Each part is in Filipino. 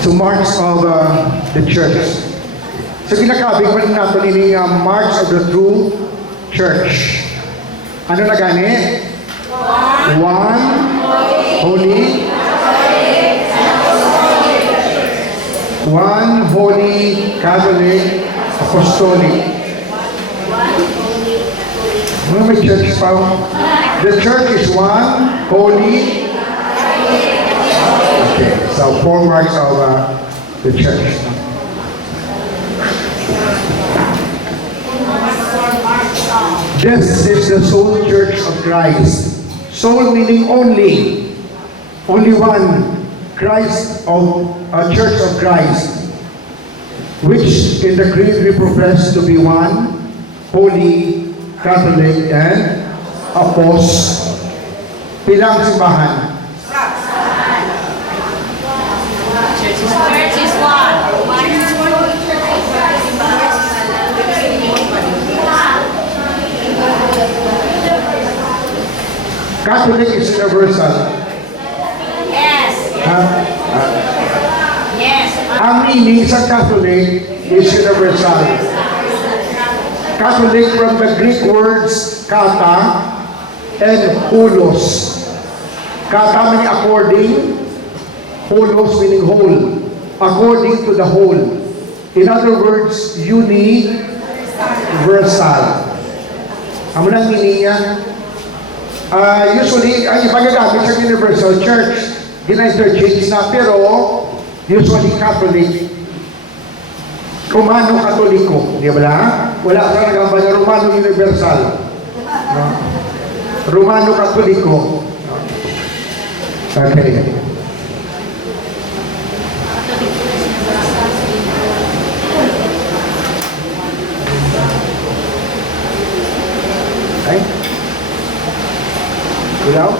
So marks of the church. So ginakabig pa rin natin ini marks of the true church. Ano na gani? One, holy. One holy Catholic Apostolic. Ano may church pa? The church is one holy. Okay, so 4 marks of the church. This is the sole church of Christ. Soul meaning only. Only one. Christ of Church of Christ, which in the creed we profess to be one, holy, Catholic, and apostolic. Pilang simbahan? Church is one. Catholic is universal. Yes. Yes. Ang meaning sa Catholic is universal. Catholic from the Greek words kata and hulos. Kata meaning according, hulos meaning whole. According to the whole. In other words, universal. Ang mga meaning niya, usually, ang ipagagamit sa universal church, gina-interchange na, pero usually Catholic, Romano Katoliko, di ba? Wala ka nagamba na Romano Universal. No? Romano Katoliko. Okay. Okay? Ilaw?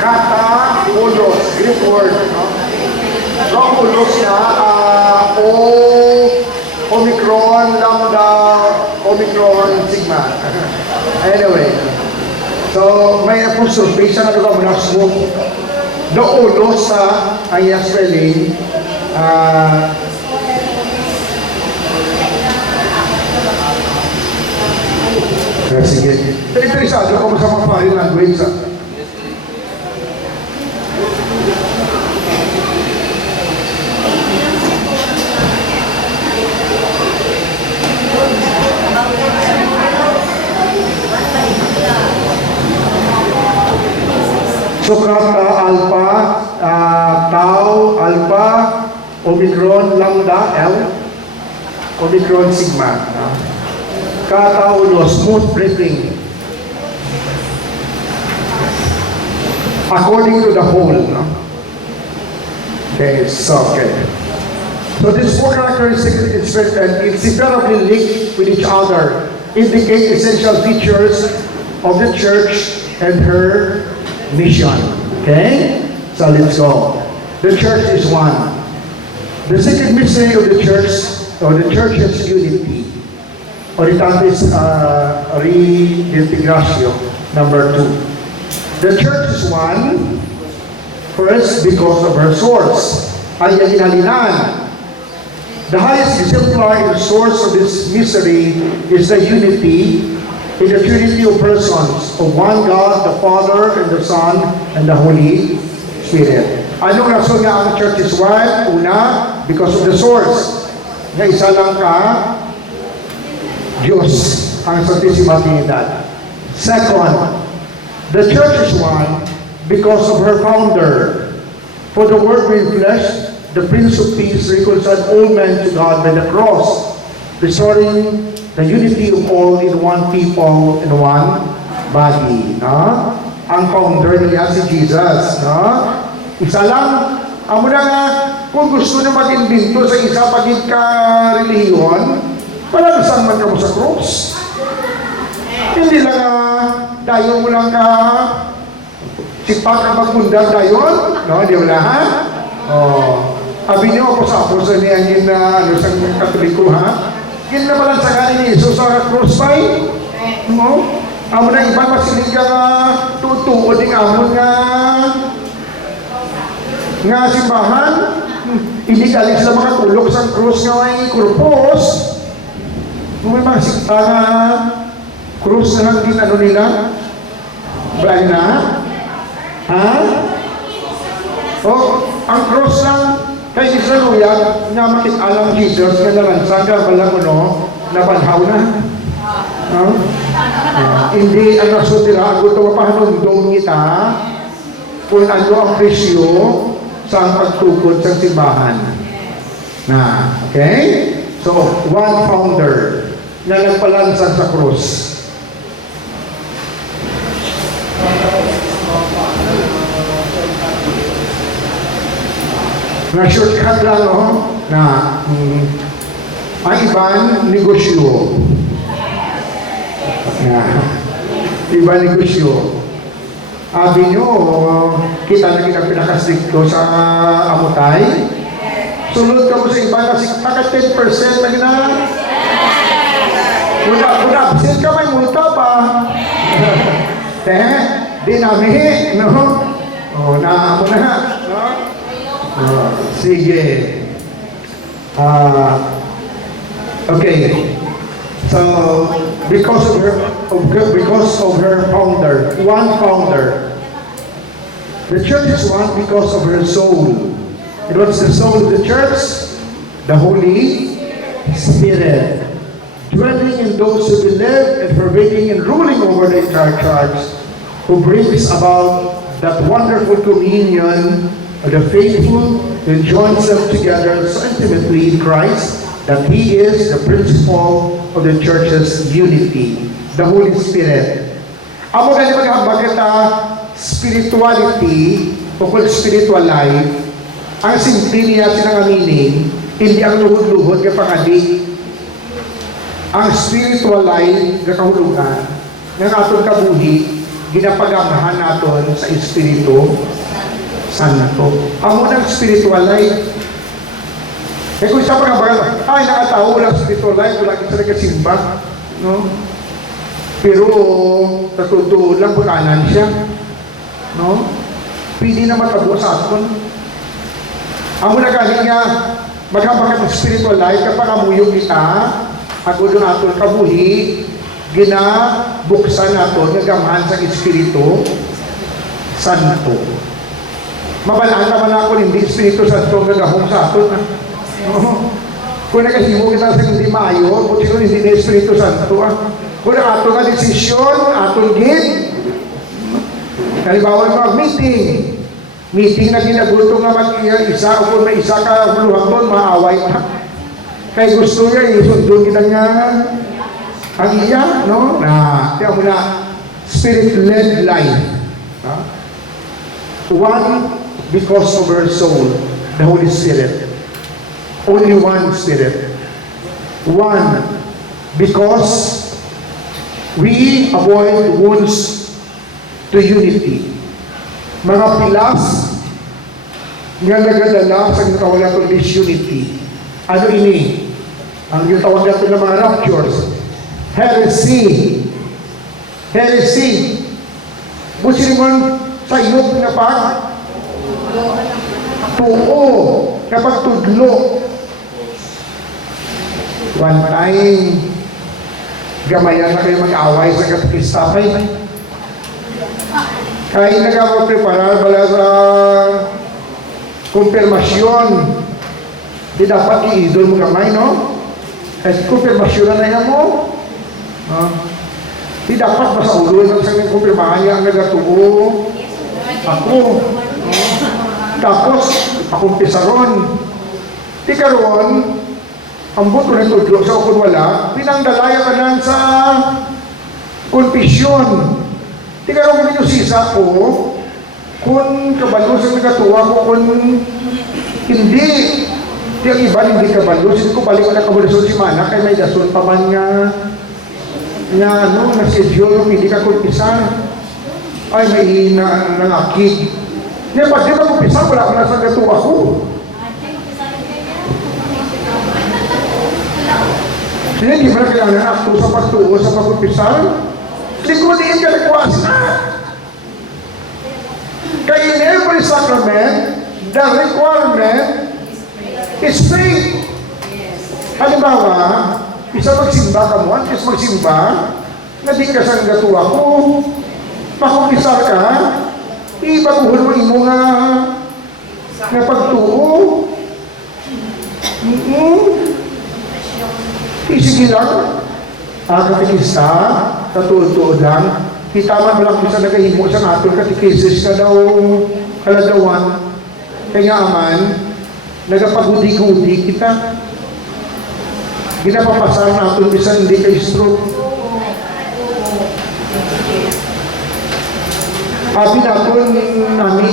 Kata, ulos, Greek word, no? So, ulos na, Omicron, Lambda, Omicron, Sigma. Anyway, so, may apostrophe, sa nagawa mo na smoke. The ulos sa ang iyang spelling, sige. Interesado ko sa mga foreign language, So, alpha, tau, alpha, omicron, lambda, L, omicron, sigma. Kata, ulo, smooth breathing. According to the whole. No? Okay, so, okay. So, these 4 characteristics inseparably linked with each other, indicate essential features of the church and her mission. Okay? So let's go. The church is one. The second mystery of the church, or the church's unity, or that is reintegratio, number 2. The church is one, first because of her source, ay hinalinan. The highest exemplar and source of this mystery is the unity in the Trinity of persons of one God, the Father, and the Son, and the Holy Spirit. Anong rason nga ang church is one? Una, because of the source. Na isa lang ka, Diyos, ang Santissima Trinidad. Second, The church is one because of her founder. For the Word made flesh, the Prince of Peace reconciled all men to God by the cross, restoring the unity of all in one people and one body. No? Ang founder niya si Jesus. No? Isa lang, amo na nga, kung gusto na mag-invento sa isa pagit ka reliyon, parang saan man ka mo sa cross. Hindi lang dayon mo lang ka sipak ka magpundan dayon. No, di wala ha? Oh. Abi niyo ako sa apos niya ang ano sa Katoliko ha? Gin na malang sa kanin ni Jesus sa cross by? No? Amo na iba masilig ka tutuod ng amon nga simbahan. Hindi galing sila makatulog sa cross nga may kurpos. Kung may mga sikta nga cross na lang din ano nila? Brian na? Ha? Oh, ang cross lang kay Israel nga makitalang Jesus nga nalansan ka pala ko no, nabanhaw na. Hindi ang nasutira ako ito mapahanundong kita kung ano ang presyo sa pagtukod sa simbahan. Na, okay? So, one founder na nagpalansan sa cross. Na shortcut lang, no? Na ang ibang negosyo. Na ibang negosyo. Abi nyo, kita na kita pinakastrikto sa amutay. Sunod ka mo sa iba kasi taka 10% na gina. Kung absent ka, may multa pa. Di namin, no? O, naamo na, no? Sige. Okay. So, because of her founder, one founder, the church is one because of her soul. It was the soul of the church, the Holy Spirit, dwelling in those who believe and pervading and ruling over the entire church, who brings about that wonderful communion of the faithful who joins them together so intimately in Christ that He is the principle of the church's unity, the Holy Spirit. Amo gani maghambag kita spirituality o spiritual life, ang simple niya sinang meaning, hindi ang luhod-luhod ng pangadi. Ang spiritual life na kahulugan ng atong kabuhi, ginapagamahan natin sa Espiritu Santo. Amo ng spiritual life. Eh kung isa pagkabagal, ay nakatao, walang spiritual life, wala kita nagkasimba. No? Pero, natutuon lang, bukanan siya. No? Pwede na matabo sa aton. Amo na galing nga, maghabagat ng spiritual life, kapag amuyong kita, ako doon aton kabuhi, ginabuksan naton, nagamahan sa Espiritu Santo. Mabalaan naman ako, hindi Espiritu Santo, nagahong sa aton. Kung nakahimo kita sa hindi maayo, kung sino hindi na Espiritu Santo, kung ato nga desisyon, aton gid. Halimbawa mga meeting na ginaguto nga mag-isa o kung may isa ka huluhang doon, maaway pa. Kaya gusto niya, isundon kita nga ang iya, no? Kaya mo na, spirit-led life. One, because of her soul, the Holy Spirit. Only one Spirit. One, because we avoid wounds to unity. Mga pilas nga nagadala sa tawag natin disunity. Ano ini? Ang yung tawag natin ng mga raptures. Heresy. Heresy. Busin mo sa iyog na pag tuo, kapag tudlo. One time, gamayan na kayo mag-away sa katikistapay. Kaya nagpapreparar bala sa kumpirmasyon. Di dapat i-idol mo gamay, no? Kasi kumpirmasyon na yan mo. Di dapat masauloy ng sa mga kumpirmahan niya ang nagatuo. Ako. Tapos, akumpisa ron. Di karon, ang buto na tudlo sa ukod wala, pinangdalaya ka lang sa konfisyon. Di karon mo ninyo sisa ko, kung kabalo sa nagatuwa ko, kung hindi, di ang iba hindi kabalo, hindi ko balik na kabalasyon si Mana, kaya may dason pa man nga schedule, hindi ka kumpisa. Ay, may nangakit. Ngayon, pag di ba kumpisa, wala ko na sa nagatuwa ko. Hindi ba na kailangan akto sa pagtuo sa pagkumpisa? Likunin ka nagkuwas na. Kaya in every sacrament, the requirement is faith. Halimbawa, isa magsimba ka mo, is magsimba, na di ka sa gatuwa ko, makumpisa ka, ibaguhon mo imo nga pagtuo. Sige lang, katikista, katuod-tuod lang, hitaman mo lang kung saan nagahimo sa natol, katikisis ka daw kaladawan, kaya aman, nagapagudi-gudi kita. Ginapapasal natin bisan hindi kay stroke. Abi natin nami.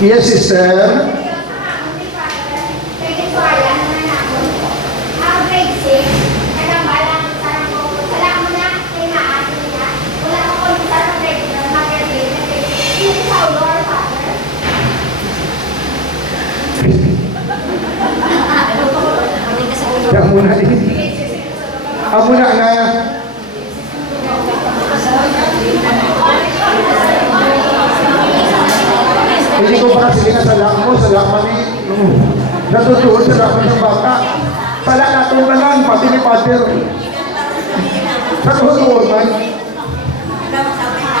Yes, sister. Yang muna ini. Amo na nga. Hindi ko pa kasi salak mo, salak man eh. Natutuon sa lakman ng bata. Salak natin na lang, pati ni Pater. Sa tutuon man.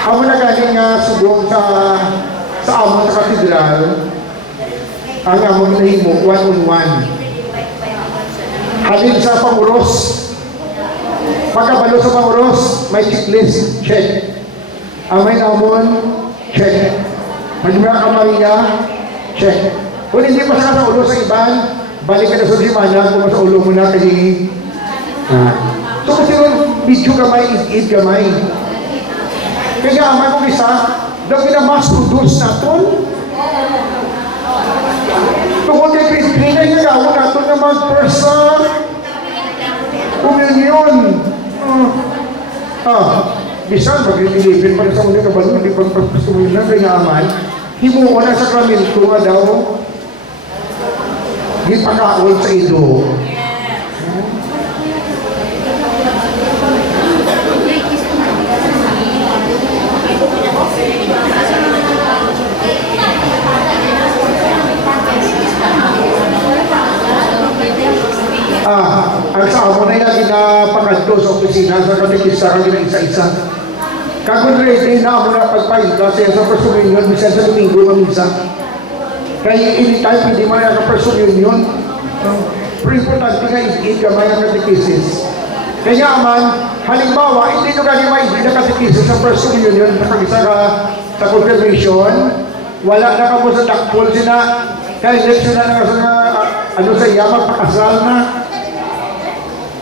Amo na galing nga subong sa amo sa katedral. Ang amo na himo, one-on-one. Halin sa panguros. Pagkabalo sa panguros, may checklist, check. Amay namon, check. Magmura ka Maria, check. Kung hindi pa sa ulo sa iban, balik ka na sa simana, kung sa ulo mo na kasi. So kasi yung video gamay, id gamay. Kaya amay kong isa, daw pinamas produce natin. Tungkol kay Christine, ay nagawa natin na mag-first communion. Bisan, pag-ilipin pa rin sa ulit kabalo, hindi pag-first communion na, kaya aman, himuon na sakramento nga daw, ipakaol sa ido. Ang sa amo na yung pagkadto sa opisina sa katikista kami na isa-isa. Kagod ready na amo na pagpahinga siya sa first communion, bisan sa domingo mamisa. Kaya anytime hindi mo na sa first communion, pero importante nga i-gig kamay ang katikisis. Kaya aman, halimbawa, hindi nyo ganyan ma-gig na katikisis sa first communion, nakagisa ka sa confirmation, wala na ka mo sa takpol sina, kaya election na sa iya, magpakasal na.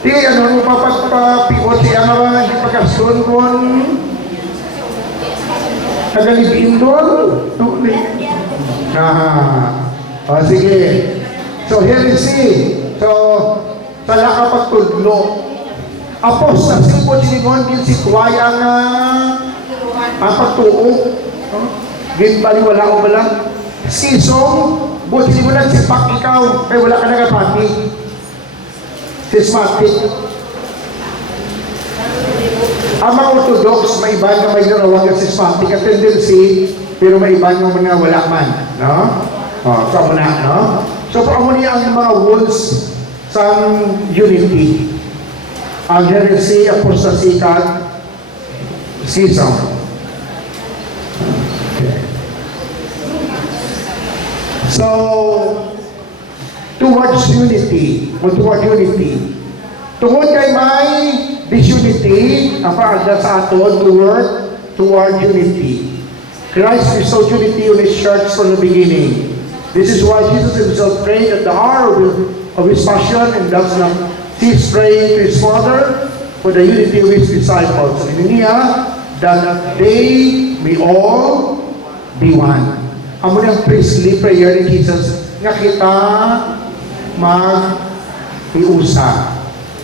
Di, mo papagpapiwot siya nga ba, hindi pagkasun kung nagalibin doon. Sige. So, here is it. So, tala ka pagtudlo. Apostasy po siningon din si Tuway ang pagtuo. Ginbaliwala ko ba lang? Sisong, buti mo lang sipak ikaw, kaya wala ka nagapati. Sismatic. Ang mga Orthodox, may iba na may narawag ang sismatic at tendency, pero may iba ng mga wala man. No? So, muna, no? So, amo niya ang mga rules sa unity. Ang heresy, apostasy, kag schism. So, towards unity, tungkol kay may disunity, ang paagda sa aton to work toward unity. Christ bestowed unity on His church from the beginning. This is why Jesus Himself prayed at the hour of His passion and does not cease praying to His Father for the unity of His disciples. Sabi niya, that they may all be one. Amo ng priestly prayer ni Jesus nga kita mag-iusa.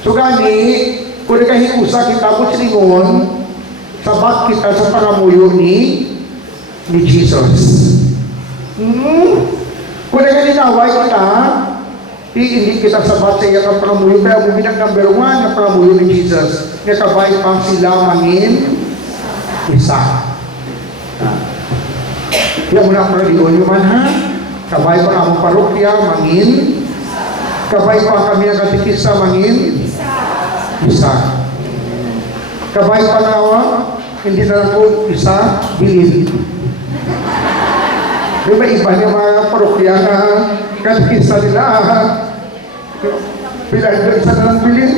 So gani, kung nagkahiusa kita po silingon, sabat kita sa pangamuyo ni Jesus. Kung nagkalinaway kita, hindi kita sabat sa iyang pangamuyo, kaya mo binang number 1 na pangamuyo ni Jesus. Nakabay pa sila mangin isa. Kaya muna ang pagalion man ha. Kabay pa ang parokya, mangin. Kabay pa kami ang katikisa, mangin. Isa. Kabay pa nawa, hindi na lang po isa, bilin. Diba iba niya mga parokya na katikisa nila ha. Pila isa na lang bilin.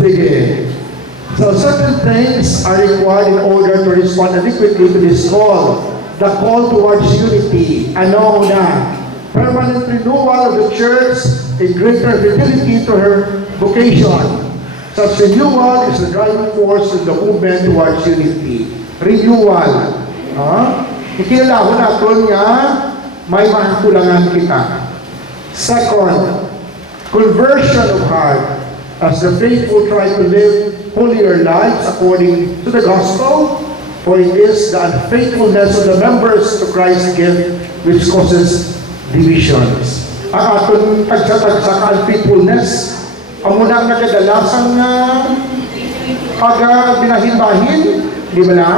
Sige. So certain things are required in order to respond adequately to this call. The call towards unity. Ano na? Permanent renewal of the church, a greater fidelity to her vocation. Such renewal is the driving force in the movement towards unity. Renewal. Ikinalahon natin nga may mga kulangan kita. Second, conversion of heart. As the faithful try to live holier lives according to the gospel, for it is the unfaithfulness of the members to Christ's gift which causes divisions. Ang aton tagsa-tagsa ka unfaithfulness, ang muna nakadalasang binahin-bahin, di ba na?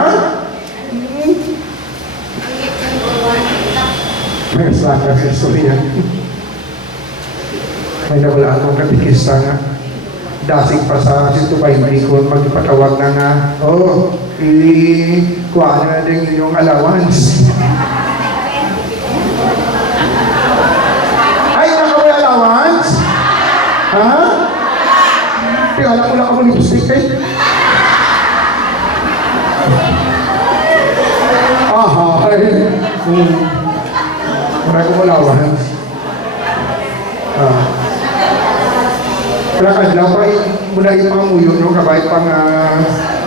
May kasalanan sa istorya. May nawala akong katikista nga. Dasig pa sa situbay, hindi ko magpatawag na nga, kuha na din yung allowance. Ay, nakaway allowance? Ha? Tingala ko lang ako lipstick eh. Aha, ay. Marami kong allowance. Kaya kadlaw pa mula yung mga muyo, no? Kabay pang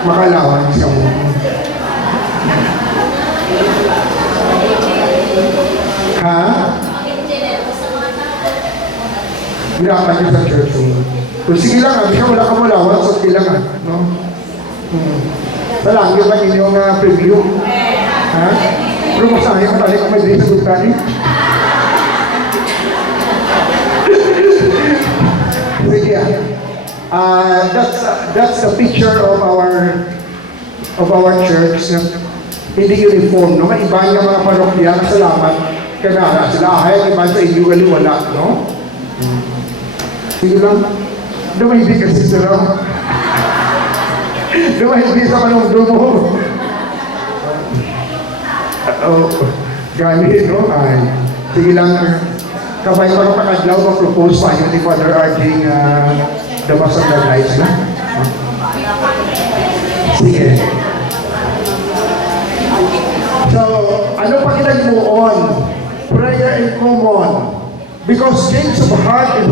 makalawan siya mo. Ha? Ginapan niyo sa church mo. So, sige lang, hindi ka wala ka malawan, so sige lang, no? Salang, yung kan inyong preview. Ha? Pero masahe ka tali kung may day sa gutani. That's the picture of our church. Hindi uniform, no? Iba yung mga parokya, salamat. Kaya sila iba sa inyo, wala, no? Sige lang. Dumahindi kasi sila. Dumahindi sa manundo mo. Gani, no? Ay, sige lang. Kabay pa rin pakadlaw, mag-propose pa yun ni Father Arjing Dabas ang Lights na. Sige. So, ano pa kinagmuon? Prayer in common. Because change of heart and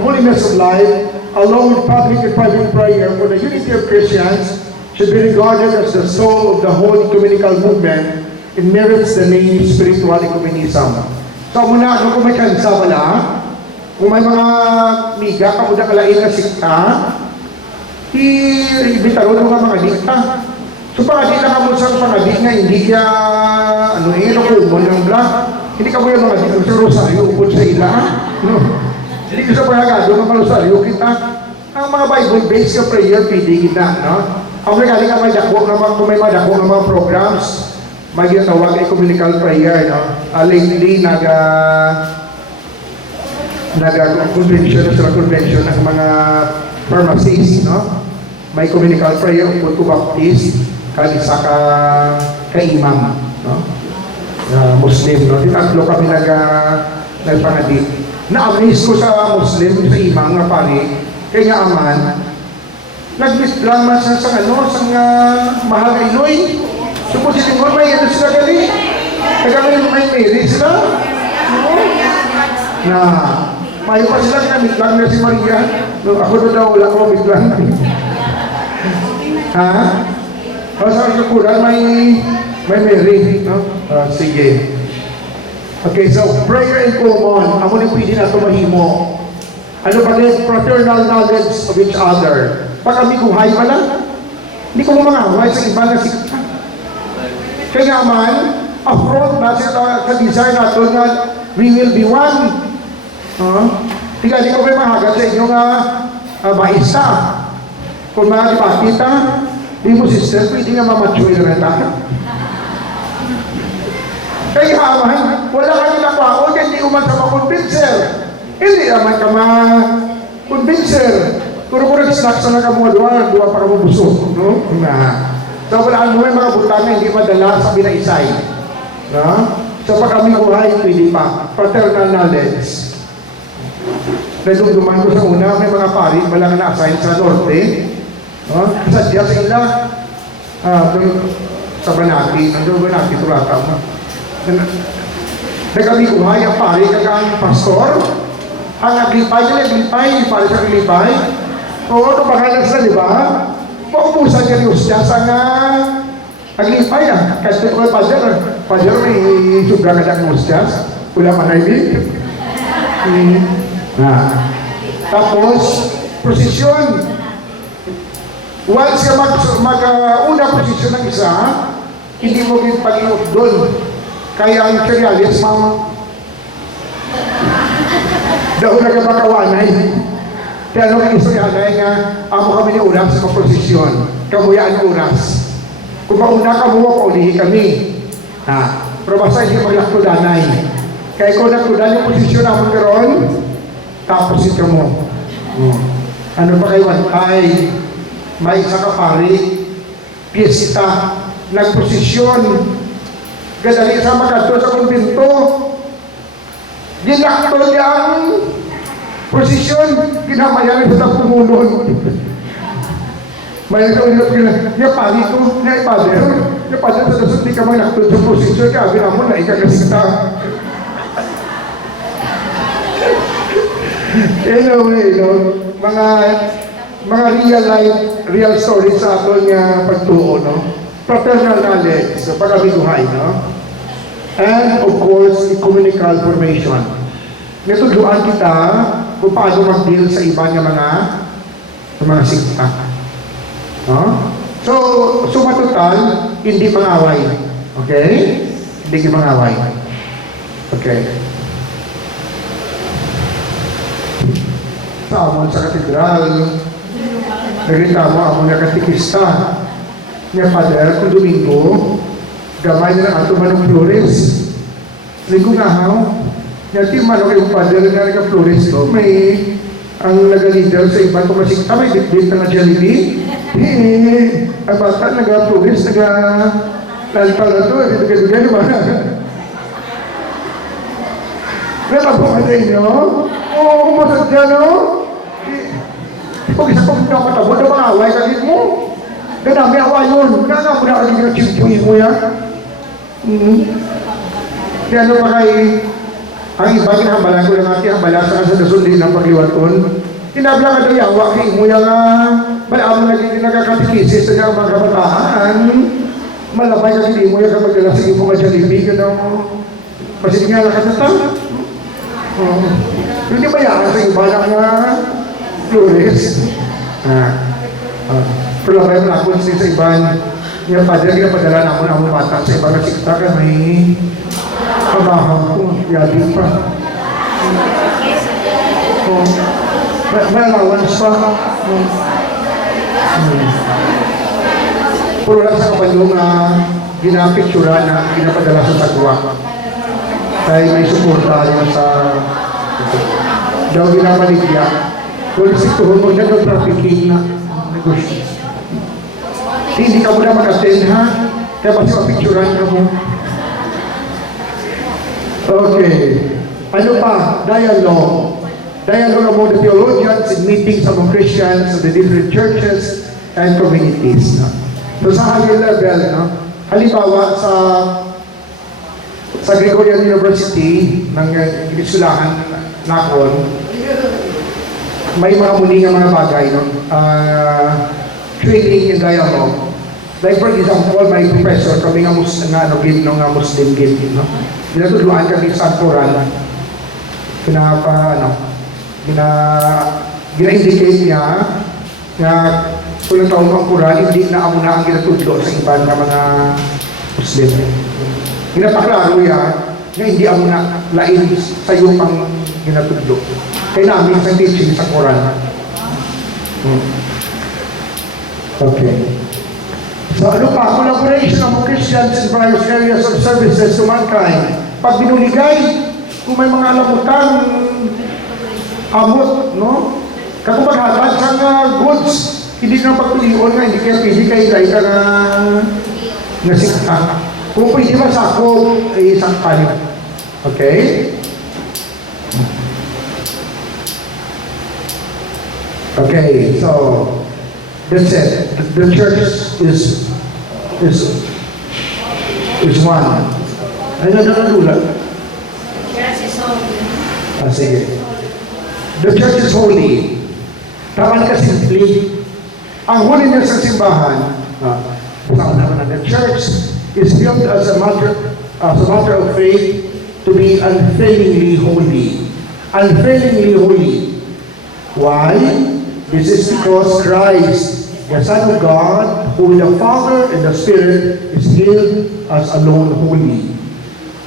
holiness of life, along with public and private prayer for the unity of Christians, should be regarded as the soul of the whole ecumenical movement. It merits the name spiritual ecumenism. So muna, ano kung may kansa wala, kung may mga miga, kamuda kalain na sikta, i-ibitaro ng mga dikta. So pangadi na kamo sa pangadi nga, hindi ka, kumon ng black, hindi ka mo yung mga dikta sa rosaryo, upod sa ila, no? Hindi ko sa pangagado ng rosaryo kita. Ang mga Bible-based ka prayer, pwede kita, no? Ang may galing may dako naman, kung may madako ng mga programs, may ginatawag ecumenical prayer, no? Lately, nag-convention ng mga pharmacists, no? May ecumenical prayer, upod ko baptist, kalisa ka imam, no? Muslim, no? Tinatlo kami nagpangadik. na-amaze ko sa Muslim, sa imam nga pari, kaya nga aman, nag-miss lang man sa mahal na Inoy. Suppose si Tingol, may ano sila gali. Taga may Mary sila. Na, mayo pa sila, kinamit lang na si Maria. No, ako na daw, wala ko, mit lang. Ha? O sa kakulan, may Mary. No? Sige. Okay, so prayer in common. Amo ni pwede na ito mahimo. Ano ba din? Fraternal knowledge of each other. Pag kami kuhay pa lang, hindi ko mamangaway sa iba na sikta. Kaya man, affront na sa desire natin na we will be one. Tiga, di ko may mahagat sa inyong baista. Kung mga ipakita, di mo sister, pwede nga mamachuil na tayo. Kaya man, wala ka nilang wako, hindi uman sa makonvincer. Hindi naman ka ma-convincer. Kuro ko nag-snack sa nakamuha, dua para mabusog. No? So, wala mo may mga butang na hindi madala sa binaisay. No? So, pag kami kuhay, pwede pa. Fraternal knowledge. Nadumduman ko sa una, may mga pari, walang na-assign sa norte. No? Sadya sa ila, sa Banati, nandun Banati, tulata mo. Nagkami kuhay, ang pari, ang pastor, ang aglipay, pari sa aglipay. Oo, ito pangalan sila, di ba? Paupusan niya ni Ustyas ang aglipay, Kasi ito ko Pader, may subra ka ng Ustyas. Wala manaybi. Tapos, prosesyon. Once ka mag-una prosesyon ng isa, hindi mo pag-iot doon. Kaya ang serialis, daw na ka makawanay. Kaya ano kang istoryanay nga, amo kami ni oras sa posisyon. Kamuyaan ng oras. Kung mauna ka mo, paulihi kami. Pero basta hindi maglaktudanay. Kaya kung naktudan yung posisyon naman karon, taposin ka mo. Ano pa kayo? Ay, may isa ka pari, piyesta, nagposisyon, gadali sa magkato sa kumbinto, ginakto niyang posisyon, ginamayan sa pumunod. May nagkawinap nila, niya pari ko, niya ipader sa dasot, di ka magnaktod sa posisyon, kaya binamon na ikagasikta. Anyway, no, mga real stories sa aton nga pagtuo, no? Fraternal knowledge, so pag-abiguhay, no? And, of course, ecumenical formation. Natudluan kita kung paano mag-deal sa iba nga mga sikta. No? So matutal, hindi mangaway. Okay? Hindi mangaway. Okay. Sa amon sa katedral, nagritamo amon na katikista. Nga Father, kung Domingo, gamay na lang ato manong Flores. Linggo nga haw, yati manong yung Father nga nagka-Flores to, may ang naga-leader sa ibang kumasikta, may bitbit na Jollibee. Ang bata nag-Flores, nag-lantal na to, dito-dito, di ba? Natabo ka sa inyo? Oo, kumasad dyan, no? Pag isa kong nakatabo, na mga away ka din mo. Ganami away yun. Kaya nga mo na kaling na chimpuin mo yan. Kaya ano pa kay ang iba kinahambalan ko lang natin, hambalan sa kasadasundin ng pagliwaton. Kinabla ka daw yawa kay mo yung malaman na nagkakatikisis sa mga kabataan. Malabay ka hindi mo yung kapagdala sa iyo mga Jollibee. Kasi nga nakatatan. Hindi ba yan sa iba ng Flores? Pero lang kayo malakot sa iban. Yung padre, ginapadala na ako bata sa ibang nasikta ka, may pamahang ko, yadi pa. May allowance pa. Pero lang sa kapandong na ginapictura na ginapadala sa sagwa. Kaya may suporta yun sa daw ginapaligya. Kung situhon mo na daw trafficking na negosyo. Hindi ka muna mag-attend, ha? Kaya kasi mapicturan ka mo. Okay. Ano pa? Dialogue. Dialogue among the theologians in meetings among Christians of the different churches and communities. No? So sa higher level, no? Halimbawa sa Gregorian University ng Isulahan Nakron, may mga muli nga mga bagay, no? Training in dialogue. Like for example, may professor kami nga Muslim gid, no? Ginatudloan kami sa Quran. Gina-indicate niya na kung taon ang Quran, hindi na amo na ang ginatudlo sa iban na mga Muslim. Ginapaklaro yan na hindi amo na lain sa iyo ang ginatudlo. Kaya namin sa teaching sa Quran. Okay. So ano pa? Collaboration among Christians in various areas of services to mankind. Pag binuligay, kung may mga alamutan, amot, no? Kung maghatag sa goods, hindi na pagtulion nga, hindi kaya pili kayo ka na sikta. Kung pwede masakop, ay isang panin. Okay? Okay, so that's it. The church is one. Ay, nadula. Church is holy. Sige. The church is holy. Tama na kasi ang holiness ng simbahan, the church is built as a matter of faith to be unfailingly holy. Unfailingly holy. Why? This is because Christ, the Son of God, who with the Father and the Spirit is hailed as alone holy.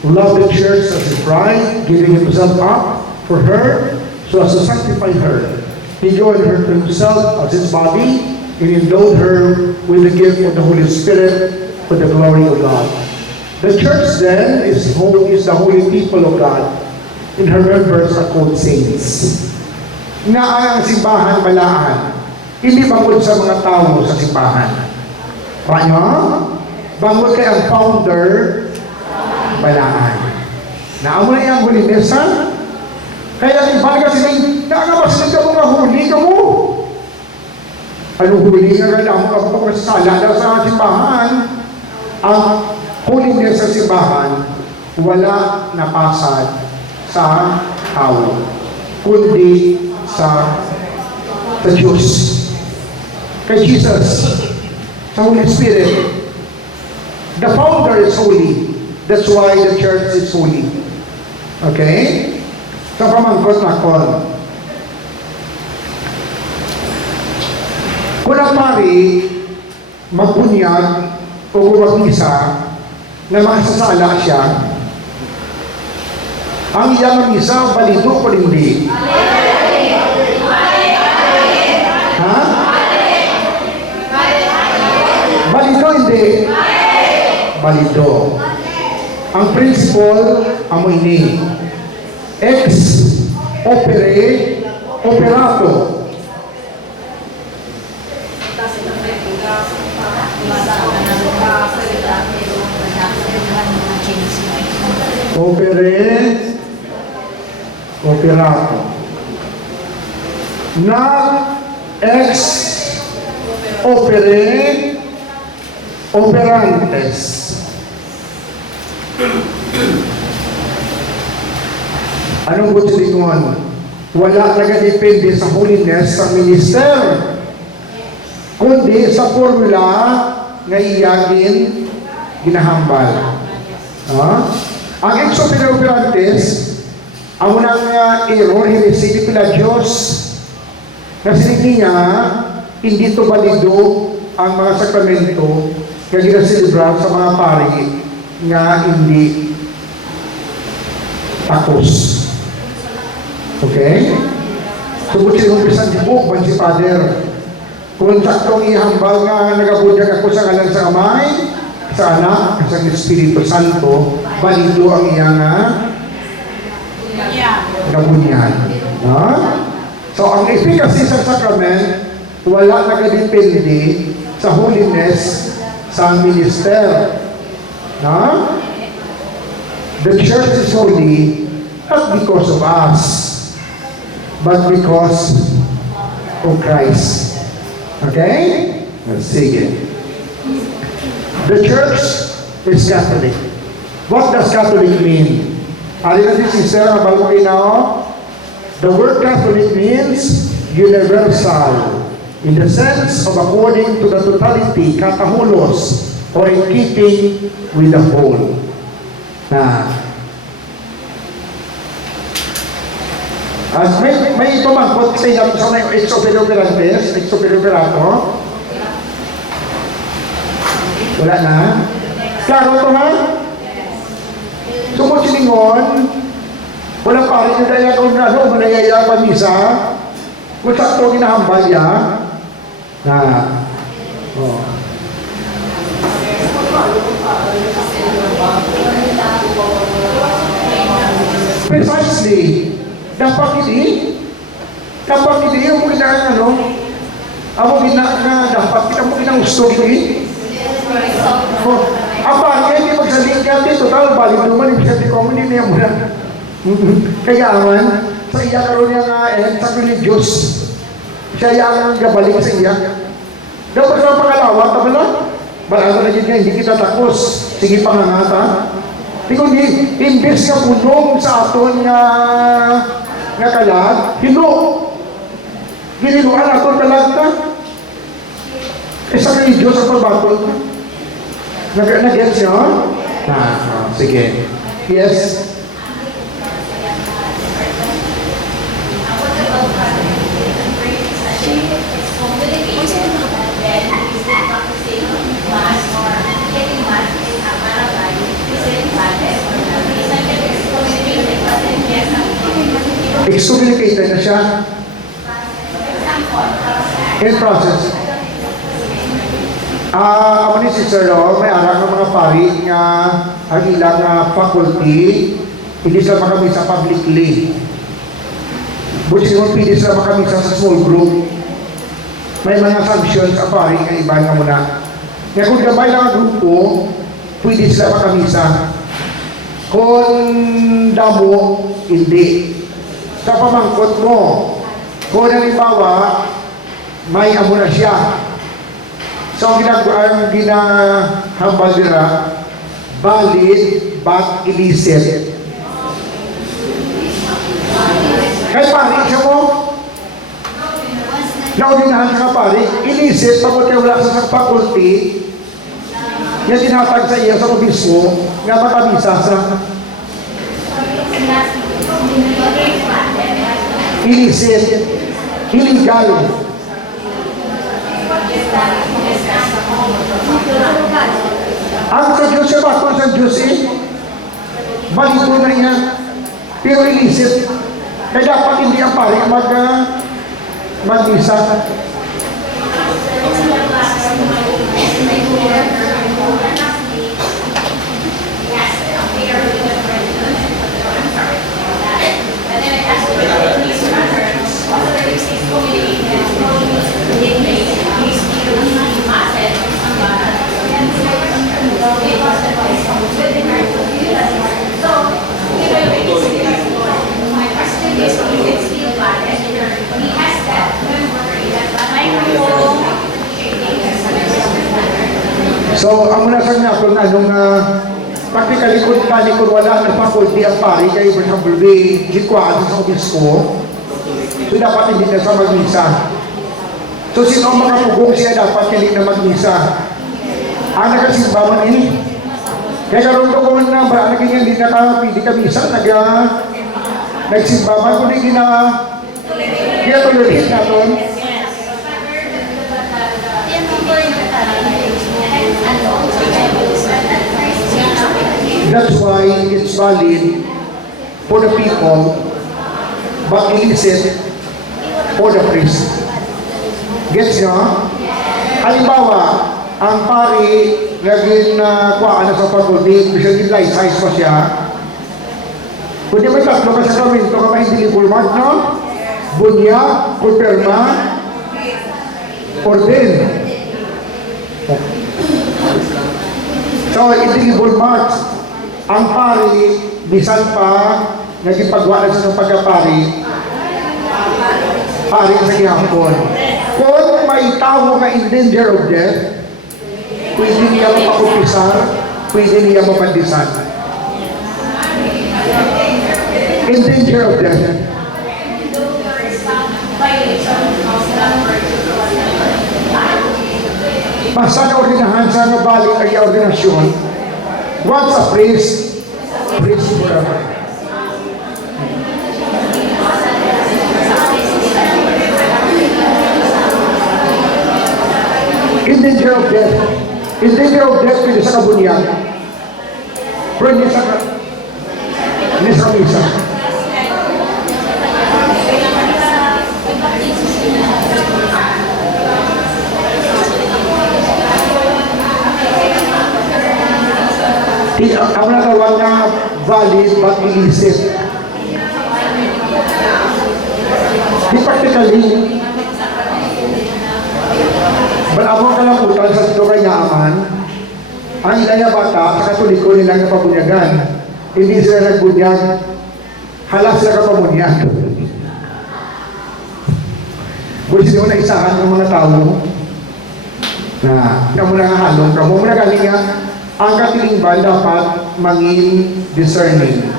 Who loved the church as his bride, giving himself up for her so as to sanctify her. He joined her to himself as his body and endowed her with the gift of the Holy Spirit for the glory of God. The church then is the holy people of God, and her members are called saints. Nga ang simbahan balaan, hindi bangod sa mga tao sa simbahan. Paano? Bangod kay ang founder balaan. Naamo na yung holiness, ha? Kaya iba kasi nakakabasin ka mga huli ka mo. Ano huli nga ganda mo kapag sala daw sa simbahan? Ang holiness sa simbahan, wala napasad sa tao, kundi sa Diyos. Kay Jesus, sa Holy Spirit, the founder is holy. That's why the church is holy. Okay? Sa pamangkot na kon. Kung ang pari magbunyag o gumagmisa na makasasala siya, ang iyang misa balito o hindi? Ha? Balito hindi? Balito. Ang principle amo ini. Ex opere operato. Opere operato. Na ex opere operantes. Anong gusto wala nagadepende sa holiness sa minister, kundi sa formula nga iyagin ginahambal. Ang ex opere operantes, ang unang error, hinisili pila Diyos na sinigni niya, hindi to balido ang mga sakramento nga ginasilibra sa mga pari nga hindi takos. Okay? So, kung sinumpisan di po, si Father, kung saktong ihambal nga nagabudyag ako sa ngalan sa Amay, sa Anak, sa Espiritu Santo, balido ang iyang nagabudyag. So, ang efficacy sa sacrament, wala nagadepende sa holiness sa minister. The church is holy Not because of us, but because of Christ. Okay? Sige. The church is Catholic. What does Catholic mean? Ari natin sister, bago kayo the word Catholic means universal, in the sense of according to the totality, katahulos, or in keeping with the whole. As may tumangkot sa inyo sa mga ex operator wala na? Klaro to ha? Sumot siningon, walang pari na dahil kung manayaya pa misa, kung sakto ginahambal niya, precisely, dapat hindi yung mga dapat kita mo gusto hindi. Apa, hindi magsaling kaya total, balik naman yung siyempre community niya muna. Kaya aman, sa iya karoon niya sa religious, siya yung gabalik sa iya. Dapat sa pangalawat, tama na? Barata na dyan hindi kita takos. Sige pangangata. Hindi, imbes nga punong sa aton nga kalag, giniluan aton kalag ta. Sa religious sa pagbatol ta. Nag-gets nyo? Sige. Yes? Excommunicated na siya. In process. Ako ni Sister Ro, may arang ng mga pari nga ang ilang faculty, hindi sila makamisa publicly. Buti sila pili sila makamisa sa small group. May mga sanctions ang pari nga iba nga muna. Kaya kung gabay lang ang grupo, pwede sila makamisa. Kung damo, hindi. Sa pamangkot mo, kung halimbawa, may amo na siya. So, ang ginahambal nila, valid but illicit. Kahit pari siya mo, naudinahan siya pari, illicit, pagod kayo wala sa faculty, yan tinatag sa iya sa obispo, nga makamisa sa illicit, illegal. Ang sa Diyos siya ba? Kung sa Diyos balito na niya, pero illicit. Kaya dapat hindi ang pari mag-isa. So, ang muna sa nga kung anong practically kung wala na faculty ang pari, kaya for example, gikwado sa obispo, so dapat hindi na sa mag-misa. So, sino ang makapugong siya dapat hindi na mag-misa? Ang nagasimbaman kaya karoon ko kung na ba, naging hindi ka misa, nagsimbaman, kung hindi tuloy natin. That's why it's valid for the people, but illicit for the priest. Gets nyo? Halimbawa, ang pari naging kuhaan na sa faculty, kasi yung light size pa siya. Kung di may tatlo ka sa kamento ka pa hindi libulmart, no? Bunya, kulperma, orden. So, indelible marks. Ang pari, bisan pa nagipagwa na sa pagkapari, pari sa gihapon. Kung may tao nga in danger of death, pwede niya mapakumpisar, pwede niya mapandisan. In danger of death. Basta na ordinahan sa nabalik ay ordinasyon, once a priest, priest forever. In danger of death. In danger of death, pwede sa kabunyan. Pero hindi sa misa. Ang nagawa na valid but illicit. Di practically, malabong kalabutan sa ito kay Naaman, ang ilaya bata sa katoliko nilang napabunyagan. Hindi sila nagbunyag, halas sila kapabunyag. Kung sino mo na isahan ng mga tao, na kamo na nga halong, kamo mo na galing nga, ang katilingban dapat maging discerning.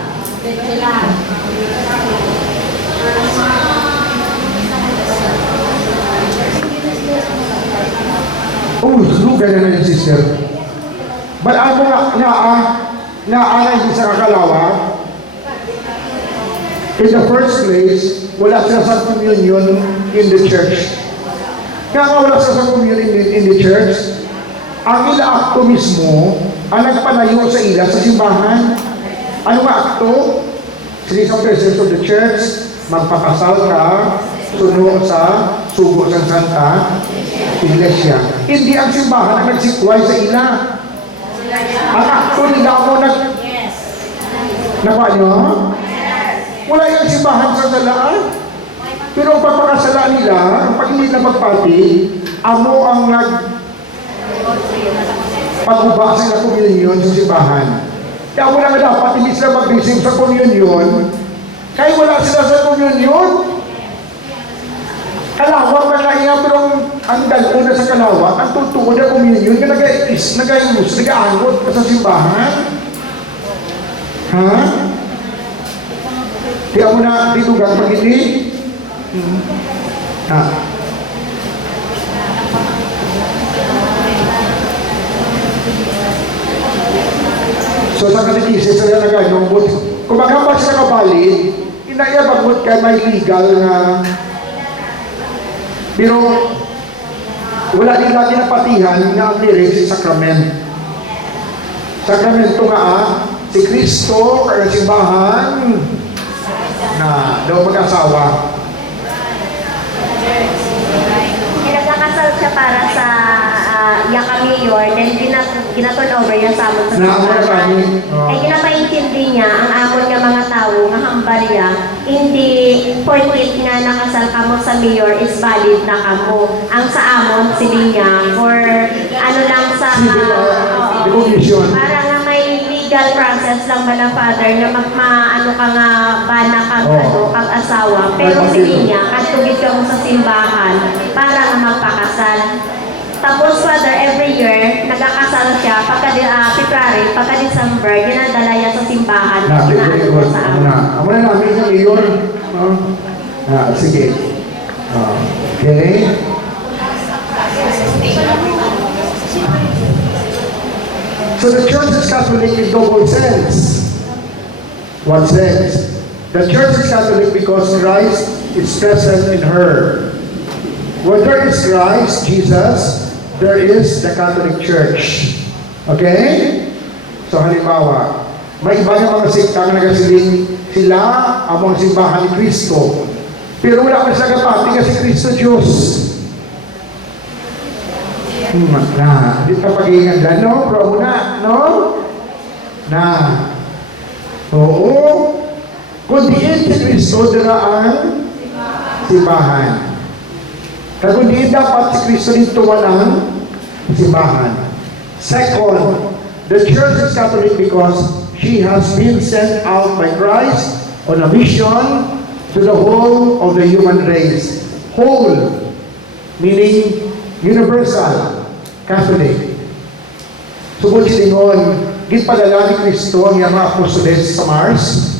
Oh, lugar na yung sister. Balaan mo nga hindi sa kakalawa. In the first place, wala sila sa communion in the church. Kaya nga wala sila sa communion in the church, ang ila akto mismo, ang nagpalayo sa ila sa simbahan. Ano nga akto? Sila sa presence of the church, magpakasal ka, suno sa sugo sa Santa Iglesia. Hindi ang simbahan ang nagsikway sa ila. Ang akto nila mo nakuha nyo? Wala yung simbahan sa salaan. Pero ang pagpakasala nila, pag hindi na magpati, amo ang pagbuba sa communion sa simbahan. Kaya wala nga dapat hindi sila mag-receive sa communion, kaya wala sila sa communion. Kalawang na kaya, pero ang dalo na sa kalawang, ang tutuon na communion, na nag-aangot ka sa simbahan. Ha? Kaya mo na dito gang pag-ini? Ha? So sa katikisi sila nag-anong, kung magkambal sila kabalid, inaiabagod kay may legal na, pero wala din lagi napatihan na ang lyrics sa sakrament. Sakramento nga si Kristo, kaya simbahan, na daw mag-asawa. Nagkakasal siya para sa Yaka Mayor, then ginaturn over yung sa amon sa simbahan. Eh, ginapaintindi niya ang amon nga mga tao, nga hambal niya, hindi porkit nga nakasal ka mo sa Mayor is valid na kamo. Ang sa amon, sili niya, for ano lang sa... para nga may legal process lang ba ng father na magmaano ka nga bana kang kang asawa, pero sili niya, katugid ka mo sa simbahan para nga magpakasal. Tapos, Father, every year, nagkakasal siya, February, pagka-December, ginadala niya sa simbahan, ginaano mo sa amin. Amo na namin yung iyon. Sige. Okay. So the church is Catholic in double sense. What sense? The church is Catholic because Christ is present in her. Where there is Christ, Jesus, there is the Catholic Church. Okay? So halimbawa, may iba ng mga sekta na nagasiling sila ang mga simbahan ni Kristo. Pero wala pa sila kapati kasi Kristo Diyos. Na, di pa pag-iingan no? Pero na, no? Na. Oo. Kundi si Kristo, dala ang simbahan. Kundi dapat si Kristo dito walang simbahan. Second, the church is Catholic because she has been sent out by Christ on a mission to the whole of the human race. Whole, meaning universal, Catholic. Subod silingon, gitpadala ni Kristo ang iyang mga apostoles sa Mars.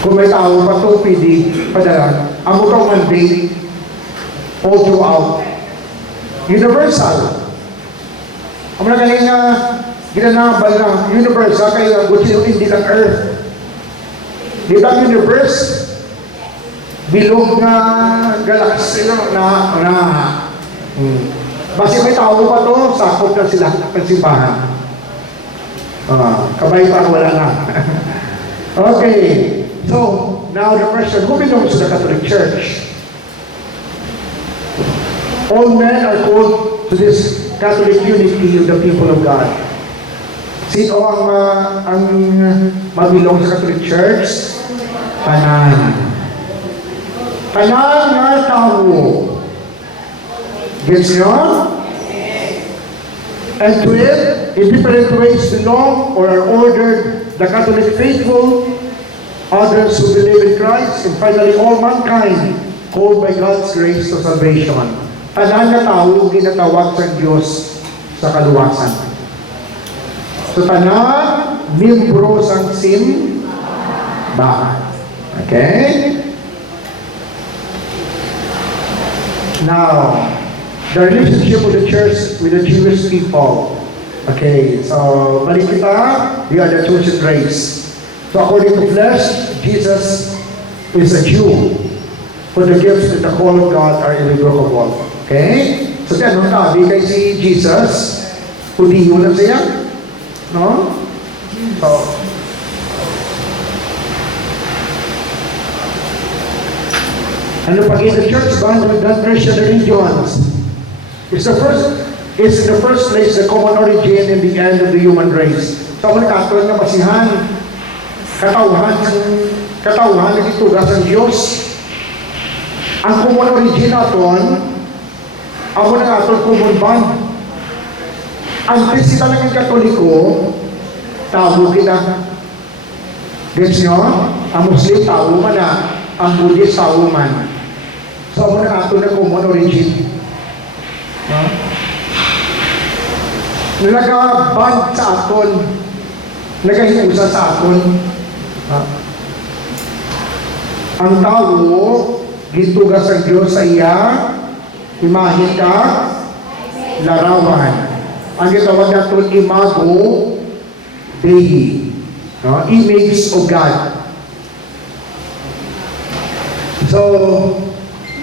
Kung may tao pa ito, pwede padala. Ang utang mandate, all throughout. Universal. Ang mga galing na ginanabal ng universal, kaya ang gusto hindi lang Earth. Di ba universe? Bilog na galaxy na basta may tao pa to, sakop na sila ng simbahan. Kabay pa, wala na. Okay, so now the question, who belongs to the Catholic Church? All men are called to this Catholic unity of the people of God. Sino ang mabilong sa Catholic Church? Tanan. Tanan nga tao. Gets nyo? And to it, in different ways belong or are ordered the Catholic faithful, others who believe in Christ, and finally all mankind called by God's grace to salvation. Tanan nga tao ginatawag sa Diyos sa kaluwasan. So tanan, membro sang simbahan. Okay? Now, the relationship of the church with the Jewish people. Okay, so balik kita, we are the chosen race. So according to flesh, Jesus is a Jew. For the gifts and the call of God are irrevocable. Okay? So then, nung tabi kay si Jesus, Hudiyo na siya. No? So, ano pag in the church band with non-Christian religions? It's in the first place the common origin and the end of the human race. So, ang katulad na masihan, katauhan na itugas ng Diyos. Ang common origin naton, ako na naton common band. Ang prinsipal ng Katoliko, tao kita. Gets nyo? Ang Muslim, tao man na. Ang Buddhist, tao man. So, ako na naton na common origin. Nagaband sa aton, nagahiusa sa aton. Ang tao, gitugas ang Diyos sa iya, imahin ka, larawan. Ang gitawag natin imago Dei, image of God. So,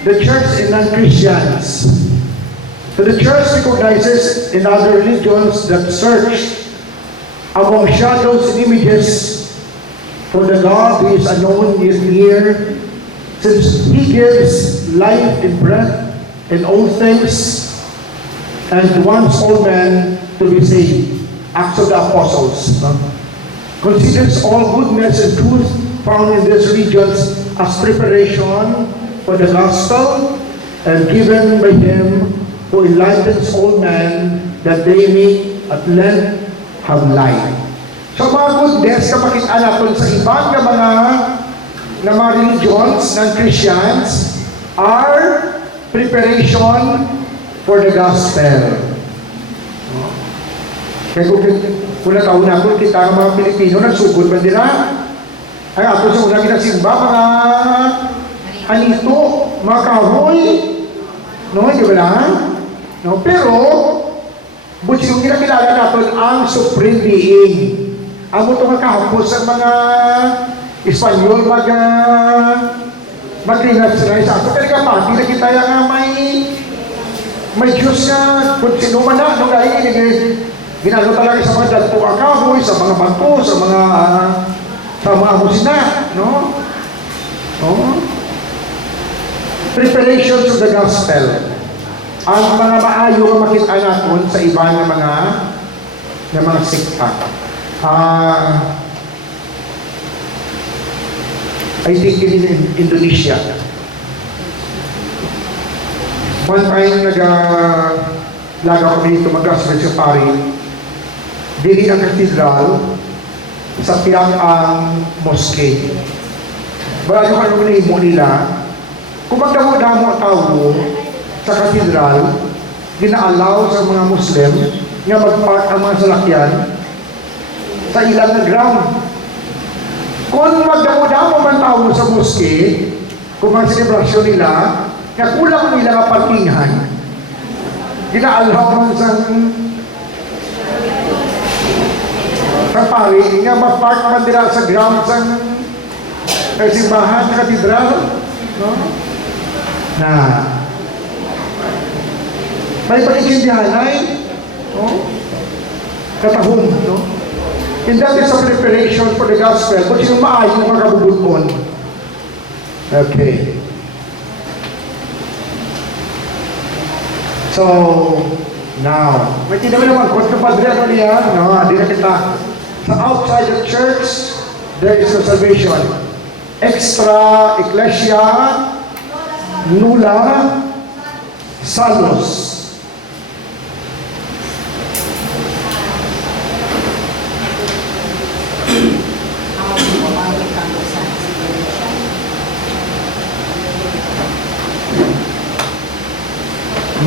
the church and non-Christians. So the church recognizes in other religions that search among shadows and images for the God who is unknown, is near, since He gives life and breath in all things, and wants all men to be saved. Acts of the Apostles. Considers all goodness and truth found in these regions as preparation for the gospel and given by Him who enlightens all men that they may at length have life. So mga goodness, kapag natin sa ibang na mga religions ng Christians are preparation for the gospel. Kaya kung nataon natin, kita ng mga Pilipino, nagsugod ba nila? Ay, ato sa unang ginasimba, mga anito, mga kahoy. No, hindi ba lang? No, pero, buti yung ginakilala natin ang Supreme Being. Ang ito makahapos sa mga Espanyol, mag-rinasray sa ato. Kaya pati na kita nga may Diyos na kung sino man na, nung galing ginalo talaga sa mga dalpo akahoy, sa mga bangko, sa mga musina, no? No? Preparations of the gospel. Ang mga maayo na makita natin sa iba ng mga sikha. I think in Indonesia. One time laga kami dito mag-gospel sa Paris. Dili ang katedral, sa tiyang ang mosque. Bago ano mo nila, kung magdamo-damo tao sa katedral, gina-allow sa mga Muslim nga mag-park ang mga salakyan sa ilang na ground. Kung magdamo-damo man tao sa mosque, kung mga selebrasyon nila, nga kulang nila nga parkingan, gina-allow man sa pari, nga mag-park man nila sa ground sa simbahan, katedral, no? Na may pag-iintindihan ay katahong, no? And that is a preparation for the gospel. Kung sino maayo mga kabubulpon. Okay. So, now, may tinabi naman, kung kapadre ano niya, no, di na kita. Sa outside the church, there is no salvation. Extra ecclesia, nulla salus.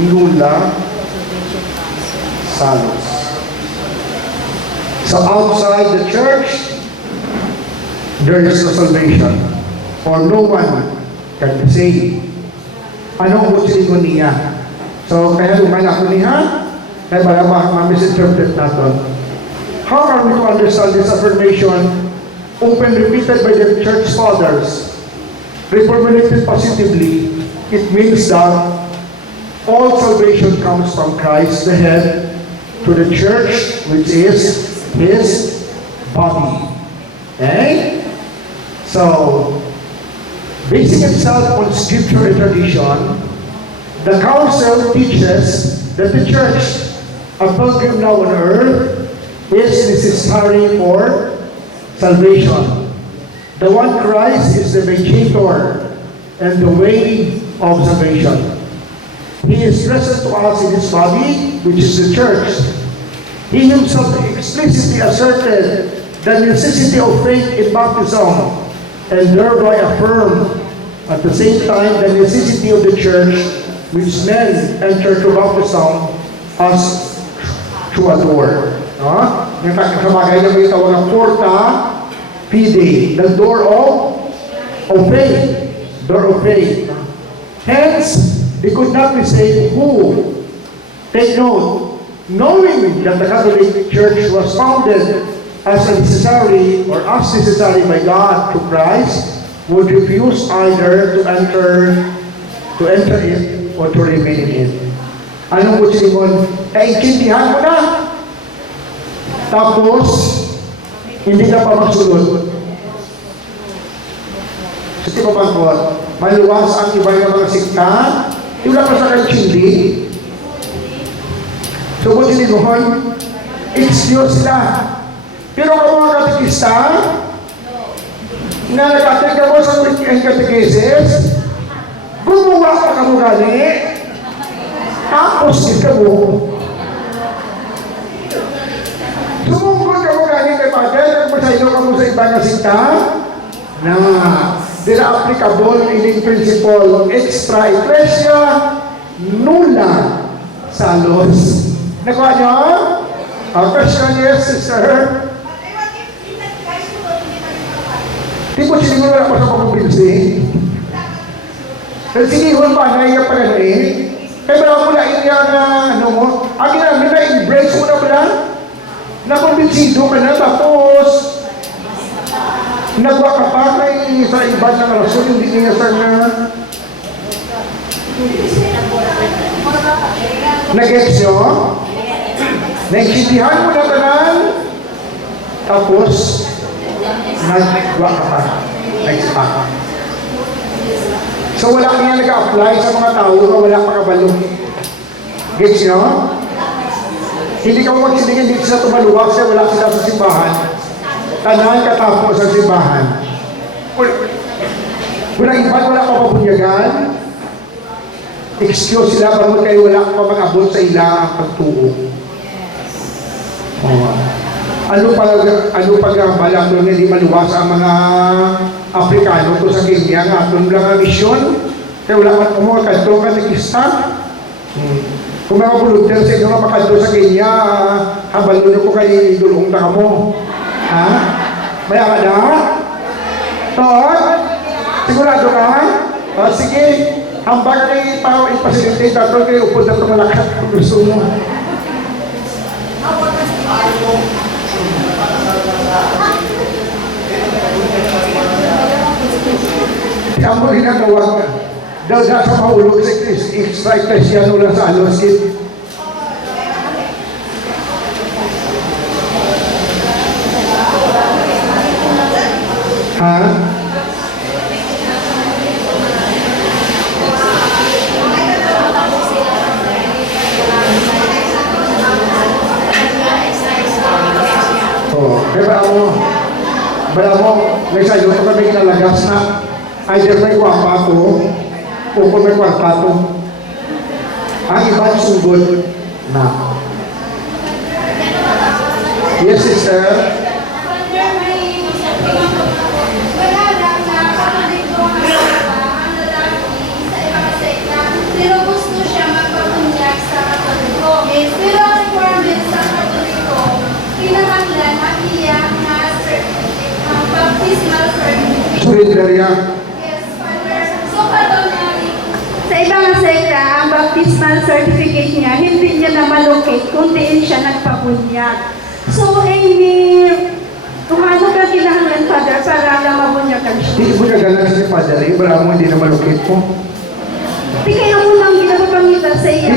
Nulla salus. So outside the church, there is no salvation, for no one can be saved. Ano ang busilingon niya? So, kaya lumala ko niya, kaya baka misinterpret natin. How are we to understand this affirmation, often repeated by the church fathers? Reformulated positively, it means that all salvation comes from Christ, the head, to the church, which is His body. Okay? So, basing itself on scripture and tradition, the council teaches that the church, a pilgrim now on earth, is necessary for salvation. The one Christ is the mediator and the way of salvation. He is present to us in His body, which is the church. He Himself explicitly asserted the necessity of faith in baptism, and thereby affirmed at the same time the necessity of the church, which men enter to baptism as through a door. Yung kakabagay na may tawag ng porta fide, the door of faith. Door of faith. Hence, they could not be saved who, take note, knowing that the Catholic Church was founded as necessary by God to Christ, would refuse either to enter it or to remain in it. Anong busilingon? Kaintindihan mo na. Tapos, hindi ka pa magsulod. Sa tipapangkot, maluwas ang iba ng mga sikta, wala pa sa kaintindi. So, busilingon, excuse sila. Pero kung mga katikista, na nag-attend ka mo sa weekend catechesis, gumawa ka ka mo gani, tapos ka mo. Sumungkot ka mo gani kay Padre, nagmasaylo ka mo sa ibang sinta, na di na applicable in principle extra ecclesia, nulla salus. Nakuha niyo? Ang question is, sister, di mo siniguro na pa sa pagpapinsi. Kasi siniguro pa, naiya pa na kaya wala mo na iya na, ano mo, ang ginamit na embrace mo na pala, nakumbinsido ka na, tapos, nagwa ka pa kay sa iba na rason, hindi niya sa nag-gets nyo? Naintindihan mo na tanan, tapos, nagwa ka pa. Nag-spa. So, wala kanya nag-apply sa mga tao na wala pa kabalo. Gets nyo? Hindi ka magsindigin dito sa tumaluwag kasi wala sila sa simbahan. Tanan katapos sa simbahan. Wala iba, wala pa pabunyagan. Excuse sila para kayo wala pa mag-abot sa ila pagtuo. Ano pag balang doon hindi maluwas ang mga Afrikano to sa Kenya nga atong lang ang misyon kaya wala man mo kadto ka nag-ista. Kung mga volunteer sa inyo nga makadto sa Kenya habalo ko kay idulong ta mo. Ha? May ada? Todd? Sigurado ka? Sige, hambag kay i-facilitate nato kay upod na itong malakat kung gusto mo. Kaya mo ginagawa ka. Daw na sa mahulog sa extra Cristiano lang sa alosin. Ha? Kaya bala mo, may sayo ito kami kinalagas na either may kwapato o kung may kwartato. Ang ibang sugod na. Yes, sister. Pero gusto siya magpabunyag sa Katoliko. Pero ang requirement sa Katoliko, kinahanglan ang iyang baptismal certificate. Surrender yan. Yes, Father. So, katonali. Sa ibang sekta, ang baptismal certificate niya, hindi niya na malocate kung diin siya nagpabunyag. So, kung ano ka kinahanglan, Father, para lang mabunyagan siya. Hindi mo nagalang sa Father, bala mo hindi na malukit mo. Di kaya mo lang ginapapangita sa iya,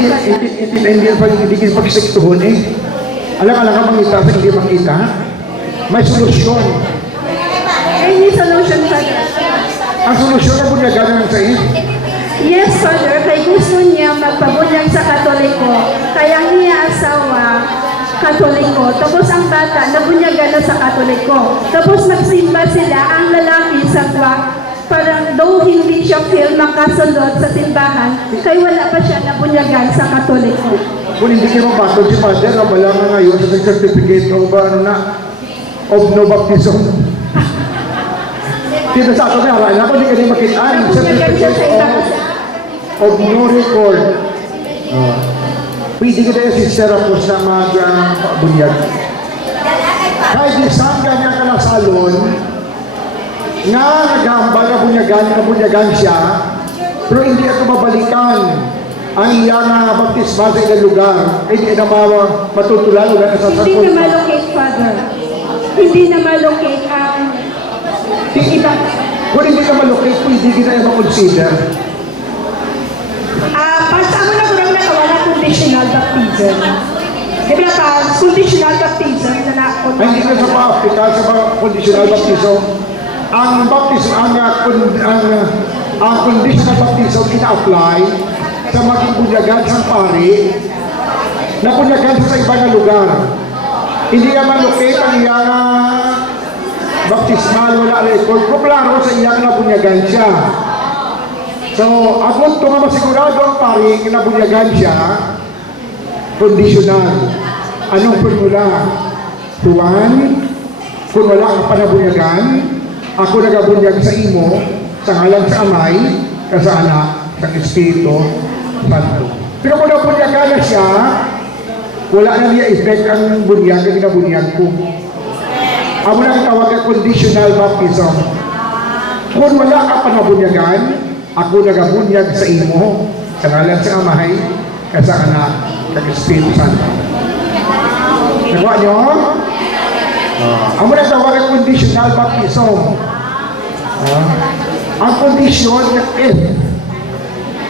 Father. Hindi kita pagsektuhon eh. Alam ka mangita sa hindi makita. May solusyon. Any solution, Father? Ang solusyon na bunyaganan ng sa iyo. Yes, Father, kay gusto niya magpabunyag sa Katoliko. Kaya niya asawa, Katoliko. Tapos ang bata, nabunyagan na sa Katoliko. Tapos nagsimba sila, ang lalaki sa parang though hindi siya feel makasunod sa simbahan, kaya wala pa siya nabunyagan sa Katoliko. Kung hindi kayo mapatol si Father, kabala nga ngayon sa certificate of of no baptism. Dito sa ato na aralan ako, hindi ka din makitaan. Nabunyagan siya sa ibang Of no record. Pwede ka tayo si Serapos na mag-bunyag. Kahit isang ganyang kalasalon, nga naghahambal nabunyagan siya, pero hindi ito mabalikan ang iyang baptisma sa ilang lugar. Hindi na matutulan o na sa Hindi na malocate, Father. Hindi na malocate ang iba. Kung hindi ka malukit, pwede kita yung makonsider. Basta mo na kurang nakawala conditional baptism. Di ba pa, conditional baptism na Ay, hindi ka sa pa-Africa, sa mga conditional baptism. Ang baptism, ang conditional baptism ina-apply sa maging bunyagan sa pari na bunyagan sa ibang lugar. Hindi ka malukit ang iyang baptismal, wala record. Kung klaro sa iyang nabunyagan siya. So, abot ito nga masigurado ang pari na bunyagan siya, conditional. Anong formula? Tuwan, kung wala ka pa nabunyagan, ako nagabunyag sa imo, sa ngalan sa amay, sa anak, sa Espiritu Santo. Pero kung nabunyagan na siya, wala na niya effect ang bunyag, ang ginabunyag ko. Amo nang tawag ang conditional baptism. Kung wala ka pa nabunyagan, ako nagabunyag sa imo, sa ngalan sa amay, sa anak, sa Espiritu Santo. Nagawa niyo? Amo nang tawag ang conditional baptism. Ang kondisyon if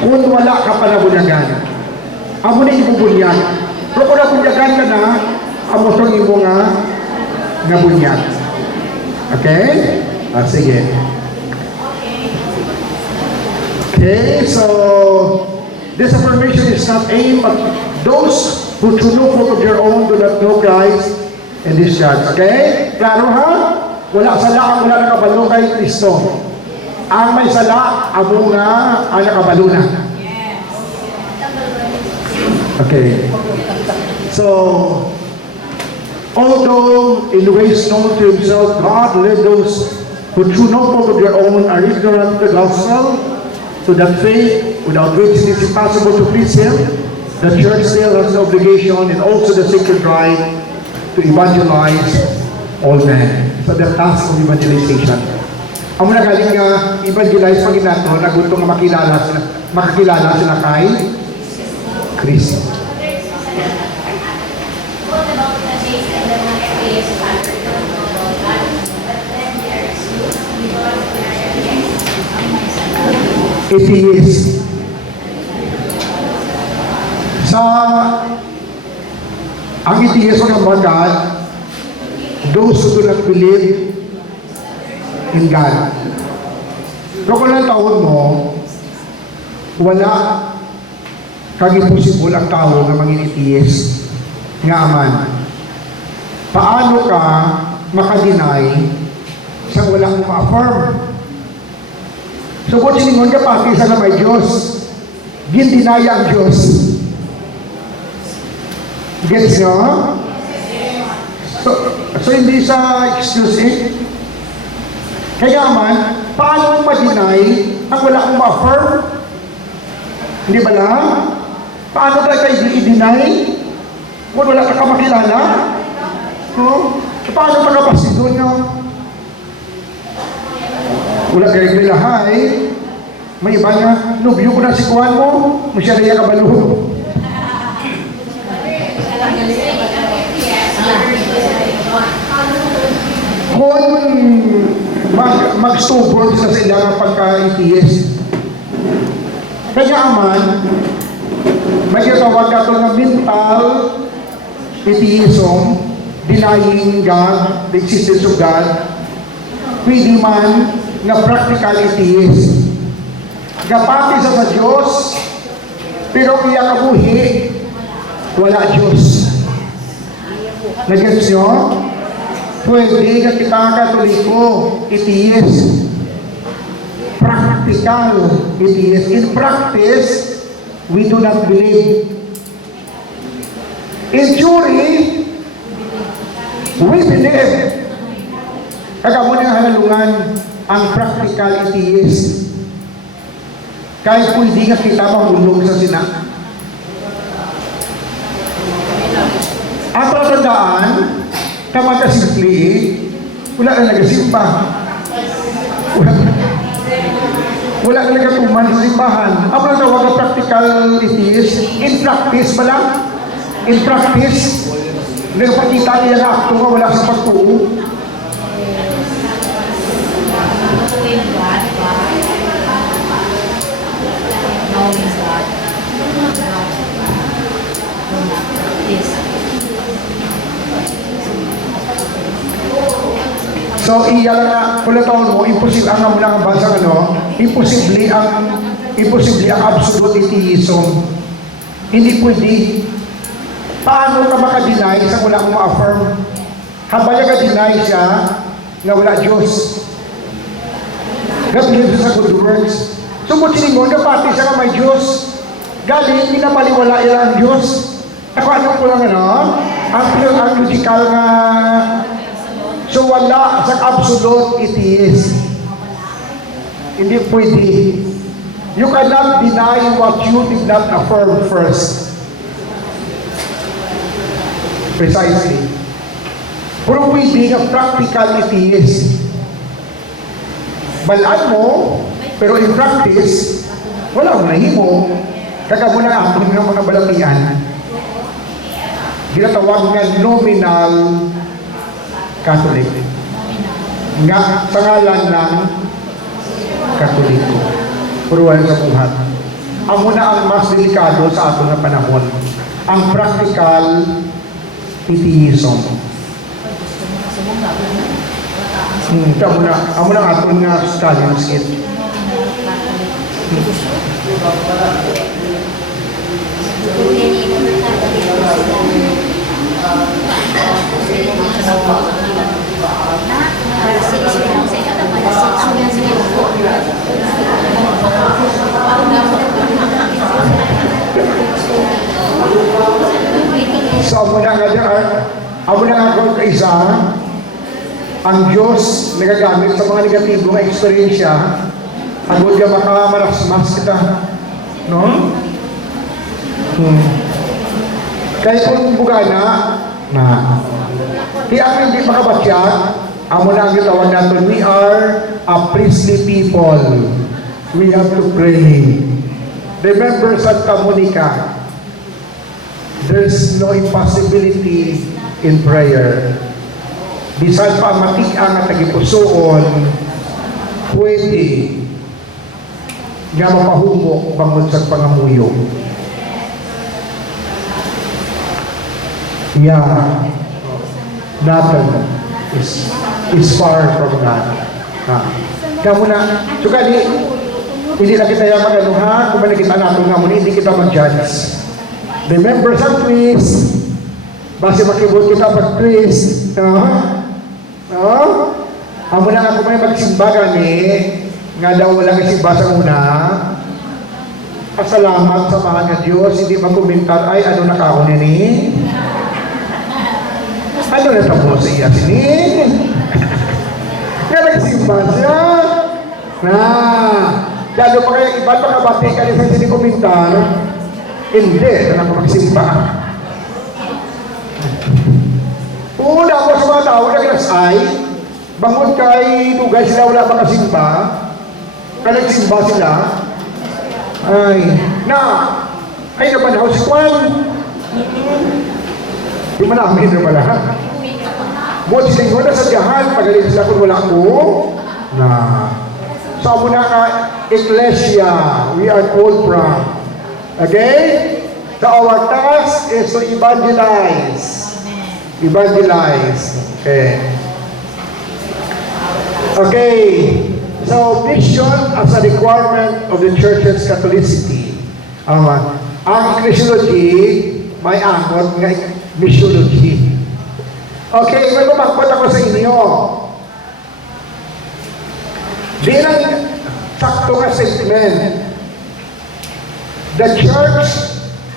kung wala ka pa nabunyagan, amo na ibubunyag. Pero kung nabunyagan ka na, amo itong imo nga nabunyag. Okay? Sige. Okay, so this affirmation is not aimed at those who through no fault of their own do not know Christ and this God. Okay? Klaro ha? Wala sala ang wala nakabalo kay Kristo. Ang may sala, amo nga ang nakabalo na. Okay. So, Although in ways known to himself, God led those who through no fault of their own are ignorant of the gospel, so that faith, without which it is impossible to please Him, the church still has the obligation and also the sacred right to evangelize all men. So the task of evangelization. Ang mga galing nga evangelize pag inato, naguto nga makakilala sila kay Kristo. What about the days and the mga FAS factor don't know about God, but then there is you, because they are Atheist. Sa ang atheist ng mga God, those who do not believe in God. Pero kung lang taon mo, wala kang imposible ang tao na maging atheist nga aman. Paano ka makadeny sa walang ma-affirm? So kung siningon ka pati sa may Diyos, gindinaya ang Diyos. Gets nyo? So hindi sa excuse eh. Kaya man, paano mo ma-deny ang wala kong ma-affirm? Hindi ba lang? Paano tayo i-deny? Kung wala ka makilala? No? Paano magkapasi doon, no? Wala kayo bilahay. May iba niya, nubyo ko na si kuhan mo, masya na yung kabalo. Kung mag-stubborn sila sa ilang pagka-atheist. Kaya man, may tawag ka ito ng mental atheism, denying God, the existence of God, pwede man na practical atheist. Gapati sa Diyos, pero iya kabuhi, wala Diyos. Nag-gets nyo? Pwede na kita Katoliko, atheist. Practical atheist. In practice, we do not believe. In theory, we believe. Kaya mo na halalungan ang practical atheist. Kahit pwede nga kita mahulog sa sina. Ang patandaan, kamata simple, wala na nagasimba. Wala na nagatuman sa simbahan. Ang mga tawag na practical atheist, in practice ba lang? In practice, nagpakita niya na akto nga wala sa pagtuo. So, iyan na, kung taon mo, imposible ang muna ang basa, imposible ang absolute atheism. Hindi pwede. Paano ka makadeny sa wala kong ma-affirm? Habang ka-deny siya na wala Diyos. Gabilin sa good works. So, kung siningon, kapati siya nga may Diyos. Galing, pinapaliwala yan ang Diyos. Ako ano ko lang, ang logical nga. So, wala sa absolute atheist. Hindi pwede. You cannot deny what you did not affirm first. Precisely. Pero pwede nga practical atheist. Balaan mo, pero in practice, wala mo nahimo. Kagamo na ako ng mga balatian. Ginatawag nga nominal Catholic. Nga sa ngalan ng Katoliko. Puruan sa buhat. Ang muna ang mas delikado sa ato na panahon. Ang practical atheism. Ang muna ato nga Stalin skit. So, muna nga dyan, Amo na ako kaisa, ang Diyos nagagamit sa mga negatibong eksperyensya, agad ka makamarasmas kita. No? Kaya kung bugana, di ako hindi makabatya, amo na ang gitawag natin, we are a priestly people. We have to pray. Remember Santa Monica, there's no impossibility in prayer. Bisan pa matik-ang at tagipusoon, pwede nga mapahumok bangod sa pangamuyo. Yeah, nothing is far from that. Kamu na, suka hindi na kita yung magano ha, kung nakita natin nga muna, hindi kita mag-judge. Remember sa quiz, base makibot kita pag-quiz, amo na nga kung may magsimba gani, nga daw wala isimba sa una, pasalamat sa mga nga Diyos, hindi magkomentar, ay ano na kaon ni? Ano na tapos sa iya sinin? Nga nagsimba siya. Lalo pa kaya iba makabati ka rin sa sinikomentar, hindi na magsimba. Una ako sa mga tao na kinasay, bangon kay dugay sila wala makasimba, nagsimba sila, ay naman si Juan. Di man namin na pala. Buot sila yun na sadyahan, pagaling sila kung wala ko, sa muna ka, Iglesia, we are called from. Okay? So our task is to evangelize. Evangelize. Okay. Okay. So, mission as a requirement of the Church's Catholicity. Ang ecclesiology, may angot nga missiology. Okay, may lumakot ako sa inyo. Di lang sakto nga statement. The church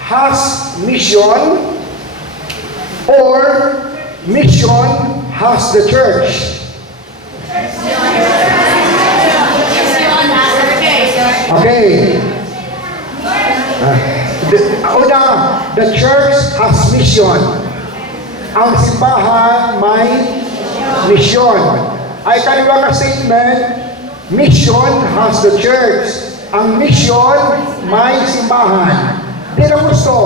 has mission or mission has the church. Okay. The church has mission. Ang simbahan may mission. Ay kaliwa ka statement, mission has the church. Ang mission may simbahan. Di na gusto.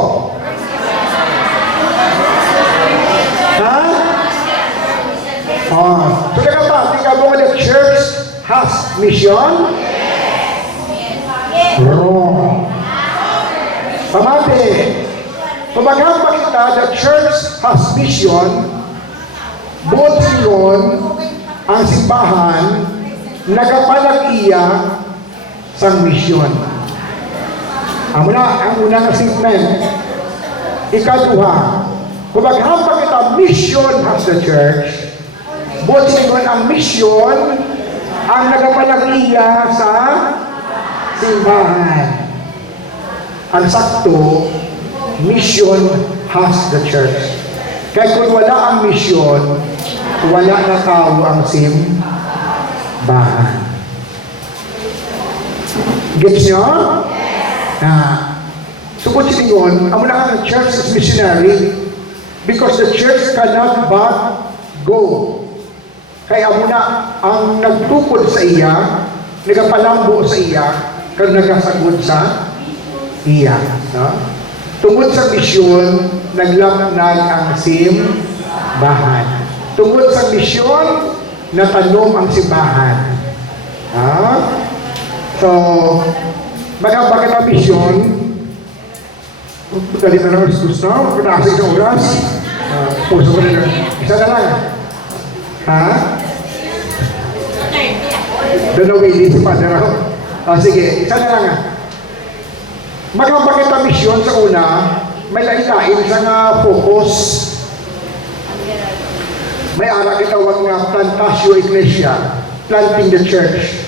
Ha? So tingnan mo the church has mission? Wrong. Pamati. Pamaghang kita, the church has mission, buot siyon ang simbahan nagapalag-iya sa misyon. Ang una nga statement, ikaduha, pamaghang kita, mission has the church, buot siyon ang misyon ang nagapalag-iya sa simbahan. Ang sakto, mission has the church. Kaya kung wala ang mission, wala na tao ang simbahan. Gets nyo? Sukot siningon, ang muna ang church is missionary because the church cannot but go. Kaya muna ang nagtukod sa iya, nagapalambo sa iya, kaya nagasagod sa iya. No? Tungod sa misyon, naglapnag ang simbahan. Tungod sa misyon, natanom ang simbahan. So, magabagay ang misyon, dali na naman sa gusto, pinasig sa oras, puso ko rin. Isa na lang. Danawili si Padre Raul. Sige, isa na lang. Magabagay ang misyon sa una, may lain-lain sa focus. May anak itawag nga Plantatio Iglesia, planting the church.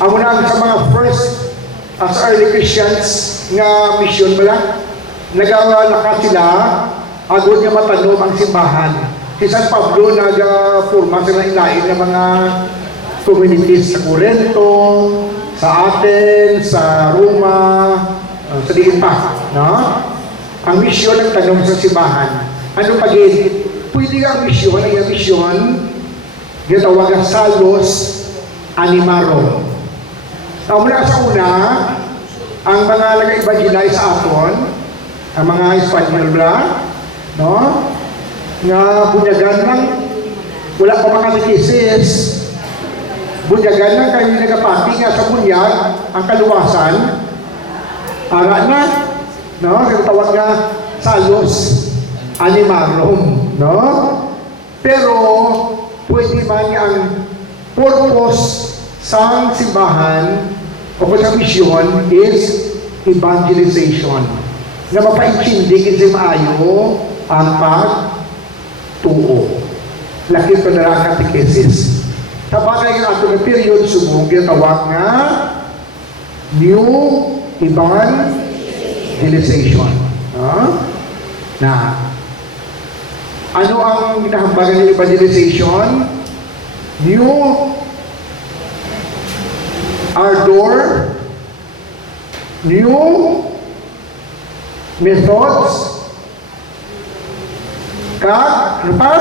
Ang una sa mga first as early Christians nga mission mo lang, nagawalaka sila agod niya matanom ang simbahan. Si San Pablo nag-forma sila ilain ng mga communities sa Corinto, sa Athens, sa Roma, sa diin pa, no? Ang misyon ng tanong sa simbahan. Ano pagin? Pwede ang misyon, ay ang misyon, ginatawag ang Salus Animarum. Mula sa una, ang mga nag-evangelize sa aton, ang mga Espanyol ba, no? Nga bunyagan lang, wala pa mga katekisis, bunyagan lang kayo nagapati nga sa bunyag, ang kaluwasan, ara na, no? Tawag nga Salus Animarum, no? Pero, pwede man ang purpose sa simbahan o sa misyon is evangelization. Na mapaintindig kasi maayo ang pagtuo. Laki pa na lang katekesis. Sa bagay ng atong period, subong ginatawag nga new evangelization. Na, ano ang hinahambagan ng evangelization? New ardor, new methods, ano pa?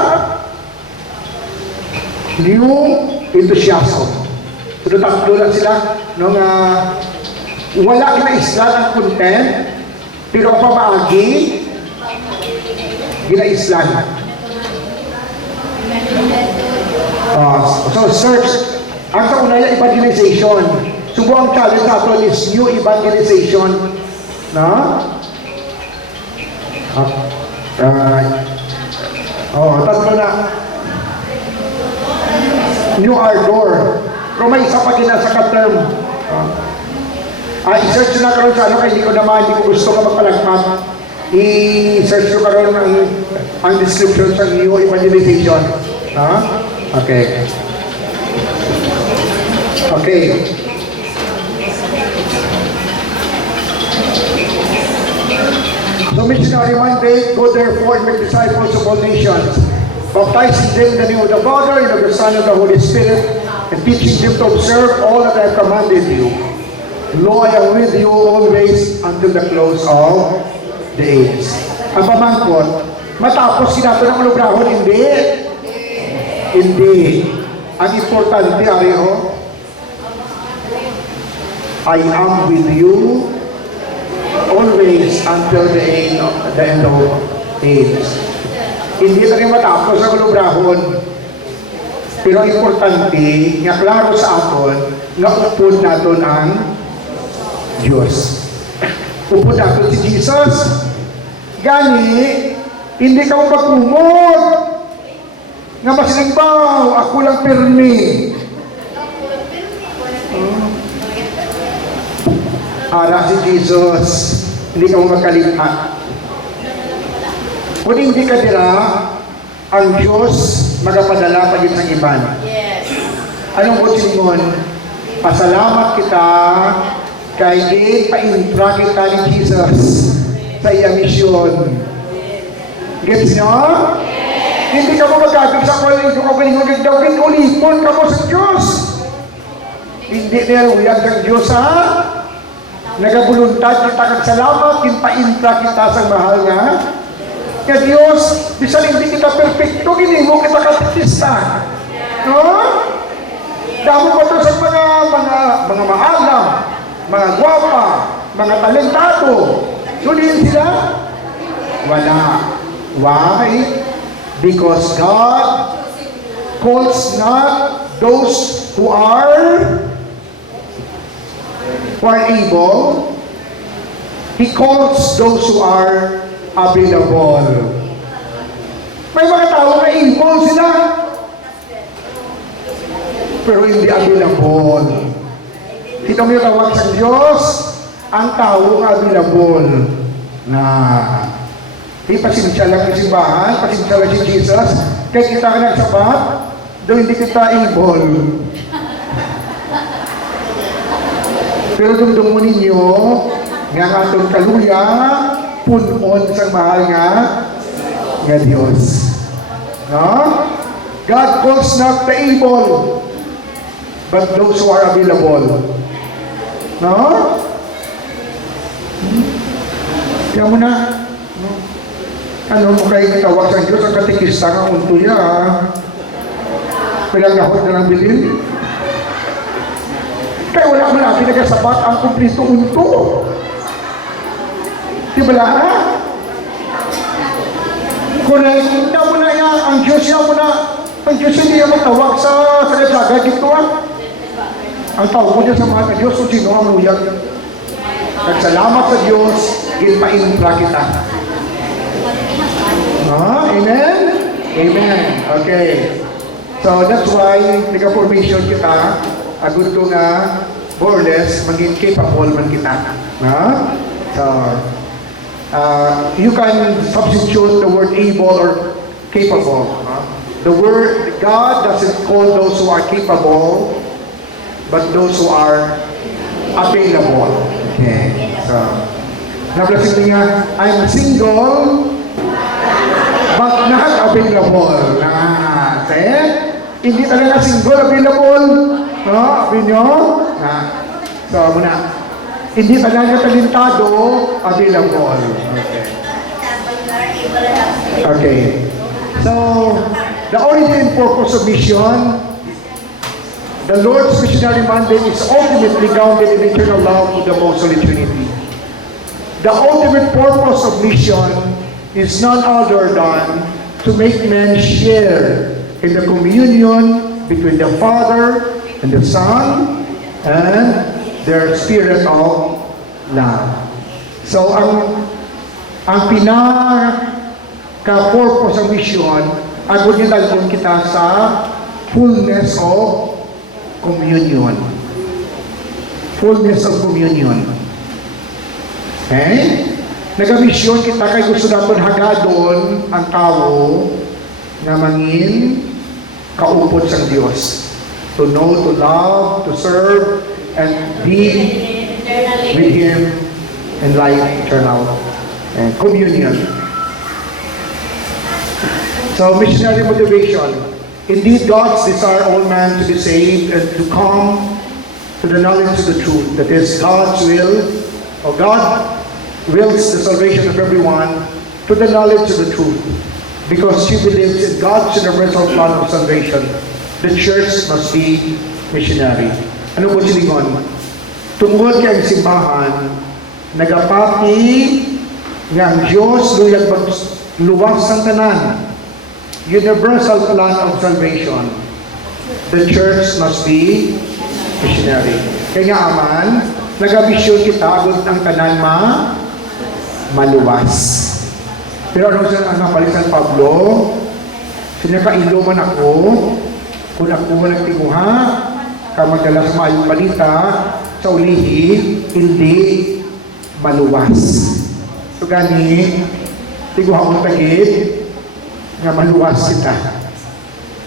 New enthusiasm. So, tatlo lang sila nung wala ginaislan ang content, pero pamaagi, ginaislan. So, search. Ang sa una yung evangelization. Subo ang challenge natin is new evangelization. No? Tatlo na. New ardor. Pero may isa pa ginasa ka-term. I-search na karon sa ano, kaya hindi ko gusto ka magpalagpat. I-search ko karon ang description sa new evangelization. Okay. Okay. So missionary mandate, go therefore and make disciples of all nations, baptizing them in the name of the Father, and of the Son, and of the Holy Spirit, and teaching them to observe all that I have commanded you. Lo, I am with you always until the close of the age. Ang pamangkot, matapos sinato ng ulubrahon, hindi. Hindi. Ang importante, ariho, I am with you always until the end of age. Hindi na rin matapos ang ulubrahon. Pero importante, nga klaro sa aton, nga upod natin ang Diyos. Upod natin si Jesus. Gani, hindi ka mo magkumot. Nga masinigbaw, ako lang pirmi. Ara si Jesus, hindi ka mo magkalikha. Kung hindi ka dira, ang Diyos magapadala pa din ng iban. Yes. Anong kutin pasalamat kita kay pa-intra kita ni Jesus sa iyang misyon. Gets nyo? Hindi ka mo magkatog sa kwalito ka palingon gagdawin, ulipon ka mo sa Diyos. Hindi nila uyag ng Diyos, ha? Nagabuluntad kita kag salamat, kinpa-intra kita sa mahal nga. Kaya Diyos, bisan hindi kita perfecto, ginimo kita katikista. No? Damo ko to sa mga maalam, mga gwapa, mga talentado. Suliin sila? Wala. Why? Because God calls not those who are able. He calls those who are available. May mga tao na able sila, pero hindi available. Kita mo yung tawag sa Diyos, ang tao nga available na di pasensya lang yung simbahan, pasensya lang si Jesus, kaya kita ka nagsabat, doon hindi kita able. Pero dumdum mo ninyo, nga nga itong kaluya, punon sa mahal nga nga Diyos. No? God calls not the able, but those who are available. No? Kaya mo na, no? Ano mo kayo tawag sa Diyos, ang katikista nga unto niya, pinagahot na ng bilin. Kaya wala mo natin nagasapat ang kumplito unto. Di ba lang, ha? Correct, hindi mo na yan, ang Diyos yan mo na, ang Diyos hindi yan matawag sa nagsaga dito, ha? Ang tawag mo niya sa mga Diyos, kung sino ang luyag. Nagsalamat sa Diyos, ginpaimpla kita. Amen? Amen. Okay. So that's why nagka-formation kita, agad ko nga, more or less, maging capable man kita. So, you can substitute the word able or capable. The word, God doesn't call those who are capable, but those who are available. Okay. So, naplasin niya, I'm single, but not available. Hindi talaga single, available. No? Sabi nyo? So, muna. Hindi talaga talentado, available. Okay. Okay. So, the origin and purpose of mission, the Lord's missionary mandate is ultimately grounded in eternal love of the Most Holy Trinity. The ultimate purpose of mission is none other than to make men share in the communion between the Father and the Son and their spirit of love. So, ang pinaka-purpose ng mission, agad nilalagyan kita sa fullness of communion. Fullness of communion. Okay? Nag-mission kita kay gusto natin hagadon ang tao na mangin kaupod sa Diyos. To know, to love, to serve, and be with Him in life eternal. And communion. So, missionary motivation. Indeed, God's desire all man to be saved and to come to the knowledge of the truth. That is God's will, or God wills the salvation of everyone to the knowledge of the truth. Because she believes in God's universal plan of salvation, the church must be missionary. Ano po silingon? Tungkol kay simbahan, nagapati nga ang Diyos luwas ng tanan. Universal plan of salvation. The church must be missionary. Kaya nga aman, nag-amisyon kita agad ang tanan maluwas. Pero ano siya ang napalitan Pablo? Sinakailo man ako, kung ako man nagtiguha, ka magdala sa maayong balita, sa ulihi, hindi maluwas. So gani, tiguha kong tagid, nga maluwas kita.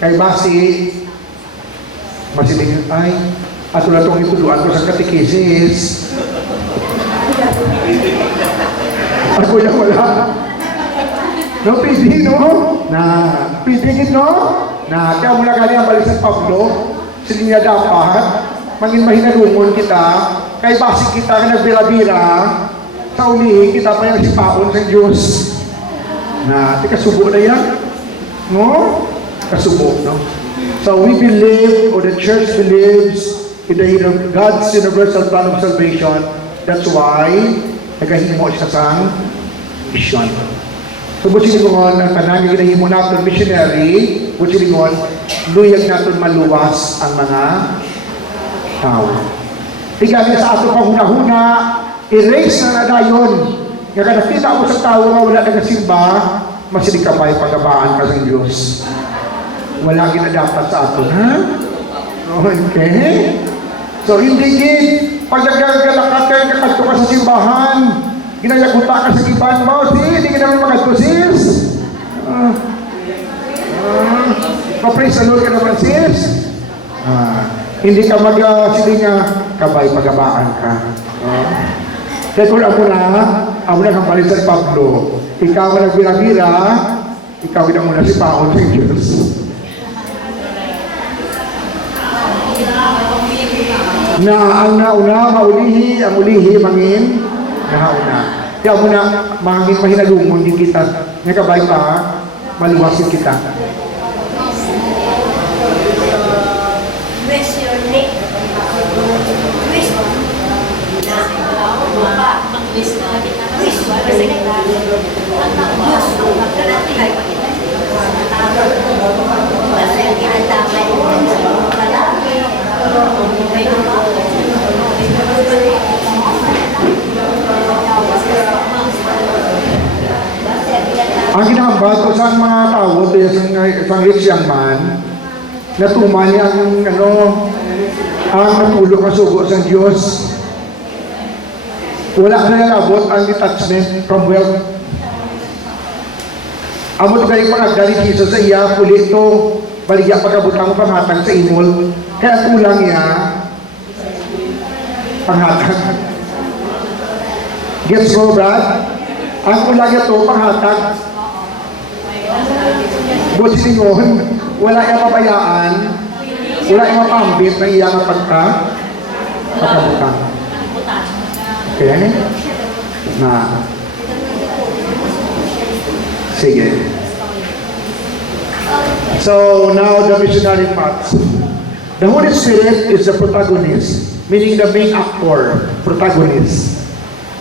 Kay basi tingin, ay, ato na itong ituluan ko sa katekesis. Ako yung wala. No, pwede, no? Pwede, no? Kaya mula kali ang balisan Pablo, sila niya dapat, mangin mahinalungon kita, kay basi kita na nagbira-bira, sa ulihin kita pa yung sipaon sa Diyos. Kasubo na yan. No? Kasubo, no? So we believe, or the church believes, in God's universal plan of salvation. That's why, nagahimo siya sa mission. So, busilingon, ang tanang yung hinahimo natin missionary, busilingon, luyag natin maluwas ang mga tao. Tigagin sa ato pang huna-huna, erase na dayon. Nga nakita ako sa tao nga wala nagasimba, masilig ka ba'y pagabaan ka ng Diyos. Wala ginadapat sa ato, ha? Okay? So, hindi din, pag nagagalakat kayo, kakalto ka sa simbahan, ginayaguta ka sa iban mo, hindi ka naman magatusis. Pa-praise the Lord ka naman, sis. Hindi ka mag-siling kabay, pagabaan ka. Kaya kung ako na kang balisan Pablo, ikaw ang nagbira-bira, ikaw na muna si Paon ng Diyos. Na ang nauna, maulihi, ang ulihi, mangin, nauna. Kaya muna, mangin mahinalumon din kita. Nakabay pa, maluwasin kita. Where's your neck? Ang ginahambal ko sa mga tao, isang rich young man, natuma niya ang natulog na sugo sa Diyos. Wala na nalabot ang detachment from wealth. Amo ito kayo pagkagalit Jesus sa iya, puli ito, baligya pagkabutang panghatag sa imol. Kaya kulang niya, panghatag. Gets mo, Brad? Ang kulang niya ito, panghatag. Buti ningon, wala yung mabayaan, wala yung mapambit na iya nga pagkabutang. Okay? Na. Sige. So, now the missionary parts. The Holy Spirit is the protagonist, meaning the main actor, protagonist.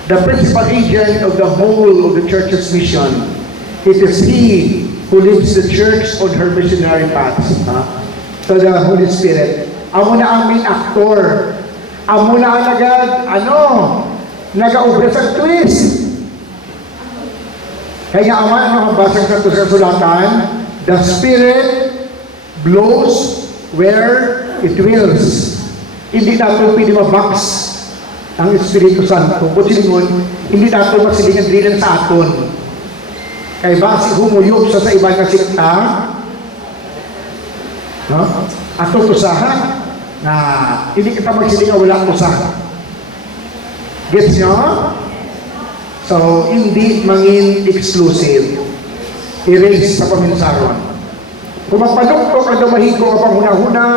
The principal agent of the whole of the church's mission. It is He who leads the church on her missionary paths. So the Holy Spirit. Amo na ang main actor. Amo na ang nag-aubra sa twist. Kaya ang basang sa sulatan, the Spirit blows where it wills. Hindi natin pwede mabox ang Espiritu Santo. Kung silingon, hindi natin masilingan drilan sa aton. Kaya ba si humuyog sa ibang kasikta, no? At tutusahan na hindi kita magsilingan wala tusahan. Gets nyo? So, hindi mangin exclusive. Erase sa paminsaron. Kung magpadukto ka daw mahiko ka pang huna-huna,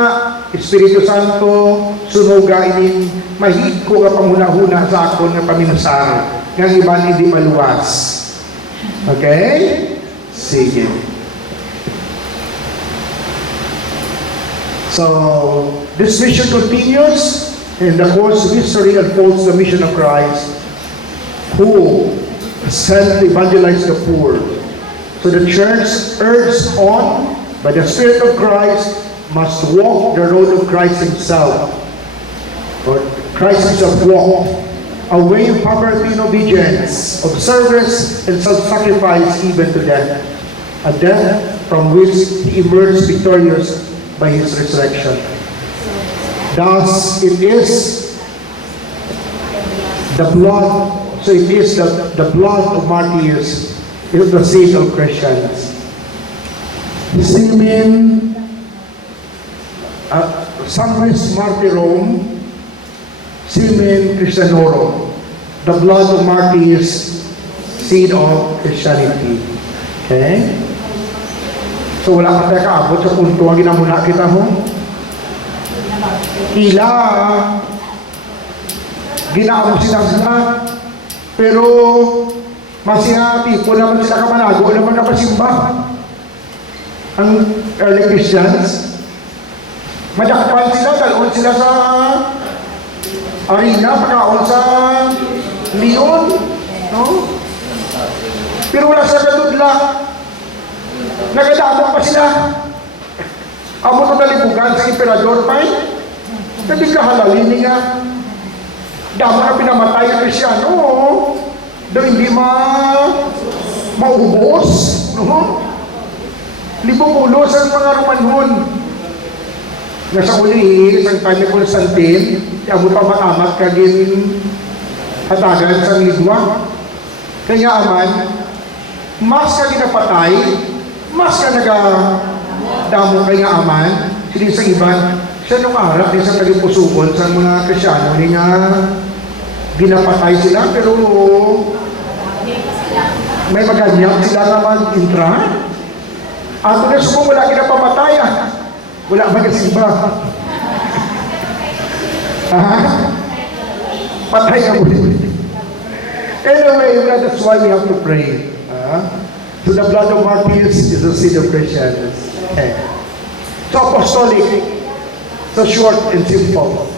Espiritu Santo, sunuga inin, mahiko ka pang huna-huna sa akon na paminsar. Ng iba hindi maluwas. Okay? Sige. So, this mission continues. In the course of history unfolds the mission of Christ, who sent to evangelize the poor. So the church, urged on by the Spirit of Christ, must walk the road of Christ Himself. Or Christ Himself walked a way of poverty and obedience, of service and self-sacrifice even to death. A death from which He emerged victorious by His resurrection. Thus, it is the blood, so it is the blood of martyrs, is the seed of Christians. Simen, Sanguis Martyrum, Simen Christianorum, the blood of martyrs, seed of Christianity. Okay? So wala ka tayo kaabot sa punto ang ginamuna kita mo. Ila ginaamo sila pero masihati po naman sila kamalago naman napasimba ang early Christians. Madakpan sila, talon sila sa arena, pagkaon sa Leon, no? Pero wala sa kadudla, nagadamok pa sila. Amo ito nalibugan sa emperador pa Hindi kahalalin niya. Damo na pinamatay ang Krisyano, daw hindi maubos, no? Libong ulo sa mga Romanhon. Nasa uli, sa time ni Constantine, amo pa matamat kagin hatagan sa ligwa. Kaya aman, mas ka ginapatay, mas ka damo kaya aman, hindi sa iban. Siya nung araw, din sa tagipusugon sa mga Krisyano, hindi nga ginapatay sila, pero may maganyang sila na mag-intra. Ato na subong wala kinapamatay. Wala magasimba. Patay ka muli. Anyway, that's why we have to pray. To the blood of martyrs is the seed of Christians. Okay. So apostolic, so short and simple.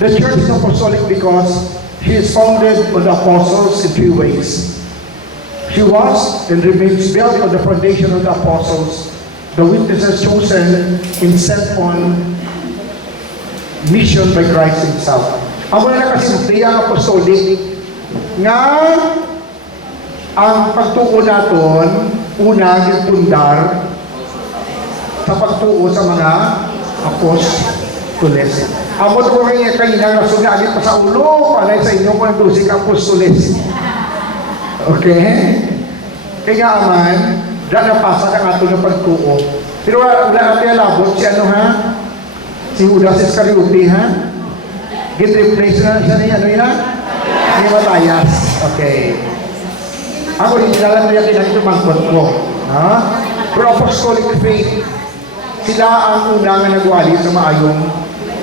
The church is apostolic because she is founded on the apostles in three ways. She was and remains built on the foundation of the apostles, the witnesses chosen and sent on mission by Christ Himself. Amo na nakasimple ang apostolic nga ang pagtuo naton una yung pundar sa pagtuo sa mga apostoles. Amo to ko kanya kanina rason nga agit pa sa ulo panay sa inyo kung nagdusik apostoles. Okay? Kaya aman, dahil napasa ang ato ng pagtuo. Pero wala natin alabot si ano ha? Si Judas Iscariote ha? Get replaced na siya ni ano yan? Ni Matthias. Okay. Ako original na yan kinagtumangkot ko. Ha? Pero apostolic faith, sila ang unang nagwali sa maayong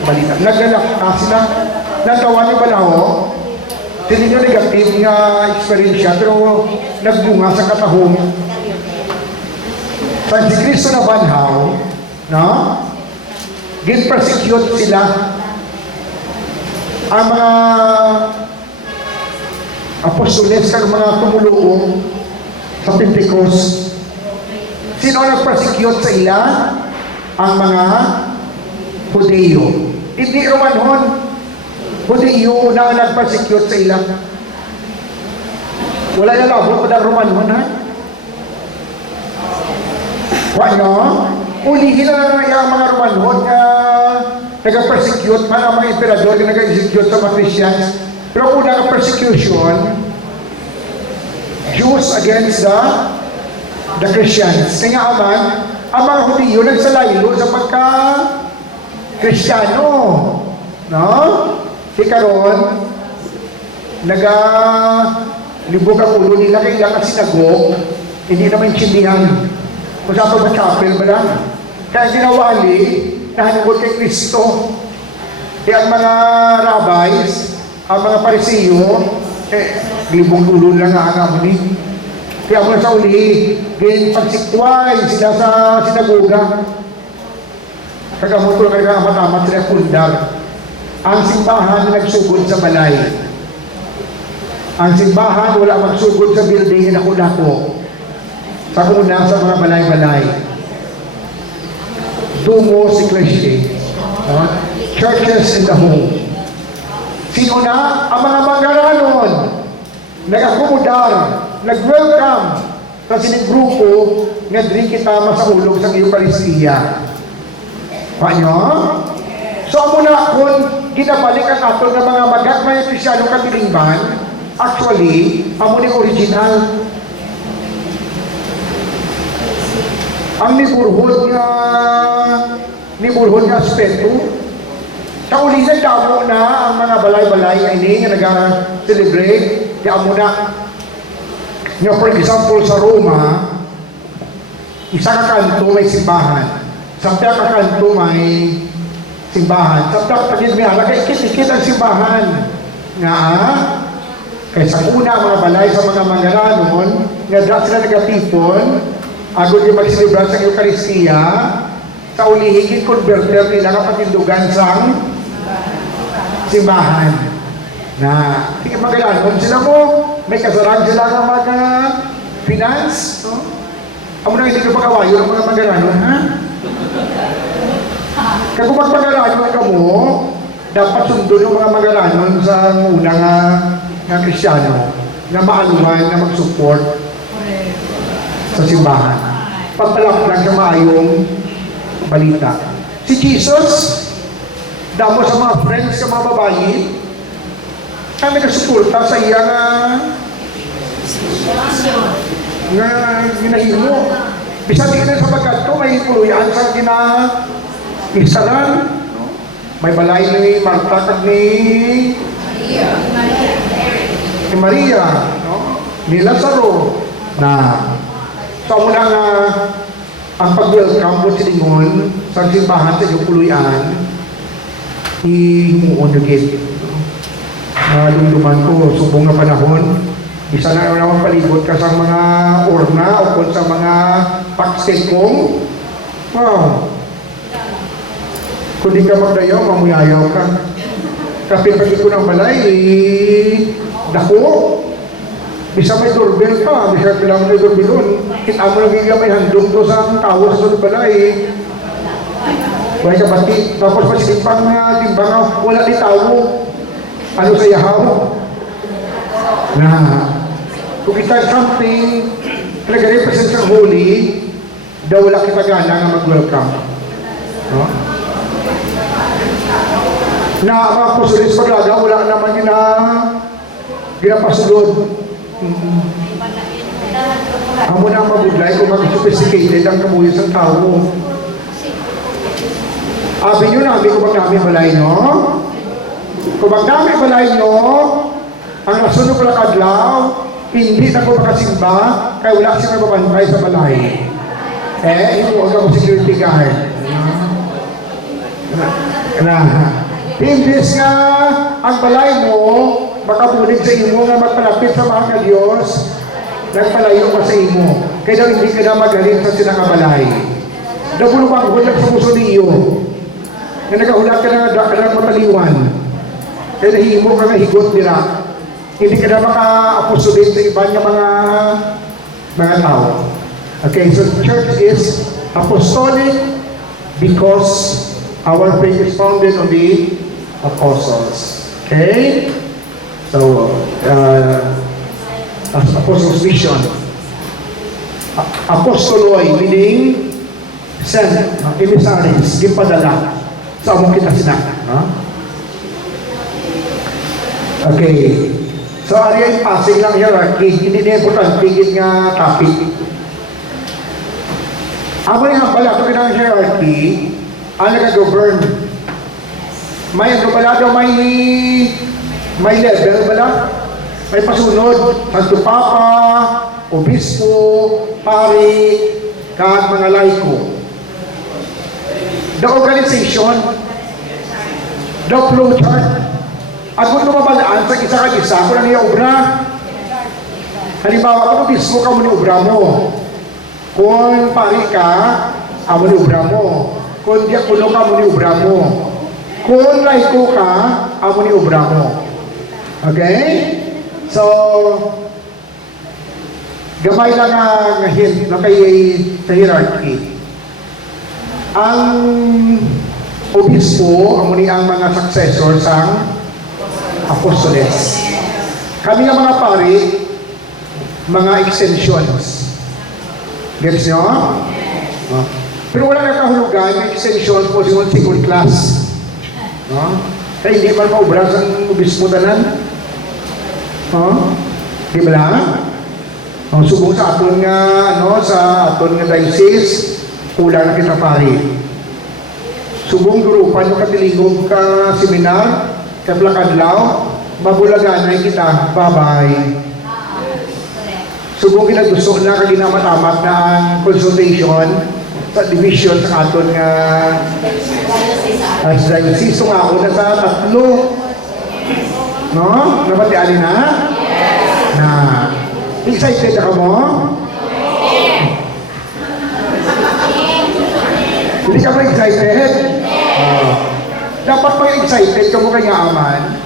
balita. Naglalakta sila. Natawa ni Balaho, hindi nyo negative nga experience siya, pero nagbunga sa katahong. Sa si Kristo na banhaw, no? Gin-persecute sila ang mga apostoles kag mga tumuluong sa Pentecost. Sino ang nag-persecute sa ila? Ang mga Hudeo. Hindi Romanhon. Hudeo na nag-persecute sa ila. Wala na labot pa ng Romanhon, ha? Wala? Ulihin na yung mga Romanhon na nag-persecute, ang mga emperador na nag-execute sa mga Christians. Pero una ang persecution, Jews against the Christians. Kaya aman, ang mga Hudeo nagsalaylo sa pagka-Kristiyano. No? Ikaroon, libog ang ulo nila kaya ilang sinagog, hindi naman intindihan. Kung saan pa ba chapel ba lang? Kaya ginawali, nahanungkot kay Kristo. Kaya ang mga rabbis, ang mga parisiyo, libong ulo lang ang amuni. Kaya mula sa uli, ganyan pagsikway sila sa sinagoga. Kagamot ko lang kayo matamat sila pundar. Ang simbahan na nagsugod sa balay. Ang simbahan wala magsugod sa building na dako-dako. Sa una sa mga balay-balay. Dungo si Kristi. Churches in the home. Sino na? Ang mga manggaranon. Nag-akomodar. Nag-welcome. Sa sinigrupo nga din kita masaulog sa Eucharistia. Paano? So muna kung ginabalik ang ato ng mga magagmay Kristiyanong kabilingban, actually, amo ni original. Ang niburhod nga aspeto, sa uli na damo na ang mga balay-balay nga ini nga nag-celebrate, di amo na. Nga for example sa Roma, isa ka kanto may simbahan, sa ka kanto may simbahan. Sa pagid may halagay, ikit-ikit ang simbahan. Nga, kaysa una mga balay sa mga manggaranon, nga dahil sila nagatipon, agad yung magsilibran sa Eucharistia, sa ulihigit converter nila kapatindugan sa simbahan. Na, sige manggaranon sila mo, may kasaran sila ng mga finance. No? Amo na hindi ka pagkawayo ng mga manggaranon, ha? Kaya kung magpagaranon ka mo, dapat sundo ng mga magaranon sa unang nga Kristiyano na maaluhan na mag-support sa simbahan. Pagpalaklag sa maayong balita. Si Jesus, damo sa mga friends, sa mga babayi, ang nagasuporta sa iya nga ginahimo. Bisa di na sa pagkanto, may puluyan sa isaran, no? May balay ni Marta kag ni Maria, no? Ni Lazaro na sa unang ang pag-welcome po silingon sa simbahan sa inyong puluyan, himuon yung gate. Dumduman ko, subong na panahon, isa na naman palibot ka sa mga orna o kung sa mga pakstekong. Wow! Kung di ka magdayaw, mamuyayaw ka. Kapit pag ko ng balay, dako. Bisa may doorbell pa, bisa bilang may doorbell doon. Kita mo lang may handong to sa tao sa balay. Wala ka bati. Tapos masilimpang na timbang, wala di tao. Ano sa yahaw? Na, kung kita something, nag-represent sa holy, daw wala kita gana nga mag-welcome. No? Na mga apostolis paglaga, wala naman ginapasulod. Amo na ang mabudlay kung mag-sophisticated ang kamuyo sa tao. Abi nyo na, kung magdami balay nyo. Kung magdami balay nyo, ang nasunod pala kadlaw, hindi na ko makasimba, kaya wala siya mababantay sa balay. Hindi ko agad security guard. Imbis nga ang balay mo, makabulig sa imo nga magpalapit sa mga ka-Diyos, nagpalayo ka sa imo. Kaya daw hindi ka na magaling sa sinakabalay. Napuno ba ang hulag sa puso niyo? Na nagahulak ka na mataliwan. Kaya nahihimo ka na higot nila. Hindi ka na maka-apostolate sa iba ng mga tao. Okay, so church is apostolic because our faith is founded on the apostles. Okay? So, apostles' mission. Apostoloy, meaning sent, emissaries, gipadala sa among kita sila. Okay. So, ano yung passing lang hierarchy? Hindi na important, tigit nga topic. Amo yung hambala, ito pinang hierarchy, ang nag-govern. May ano pala daw, may level pala. May pasunod, Santo Papa, Obispo, Pari, kahit mga laiko. The organization, the flowchart. At kung lumabalaan sa isa-isa, kung ano yung obra, halimbawa, kung Obispo ka mo ni obra mo, kung Pari ka, amo ni obra mo, kung diakono ka mo ni obra mo, kung laiko ka, amo ni obra mo. Okay? So, gamay lang nga hint na kay sa hierarchy. Ang obispo, amo ni ang mga successors ang apostoles. Kami nga mga pari, mga extensions. Gets nyo? Pero wala na kahulugan ng extension po sa second class. Kaya hindi pa maubra sa obispo tanan. Di ba lang? Subong sa aton nga, sa aton nga diocese, kulang na kita pari. Subong grupan yung katilingog ka seminar, kaplakadlaw, mabulaganay kita, bye-bye. Subong kinagusto na kaginamatamat na ang consultation sa division sa aton nga as diocese. So nga ako na sa tatlo. No? Nabatiali na? Na. Excited na ka mo? Hindi ka ba excited? Dapat pag excited ka mo kanya aman.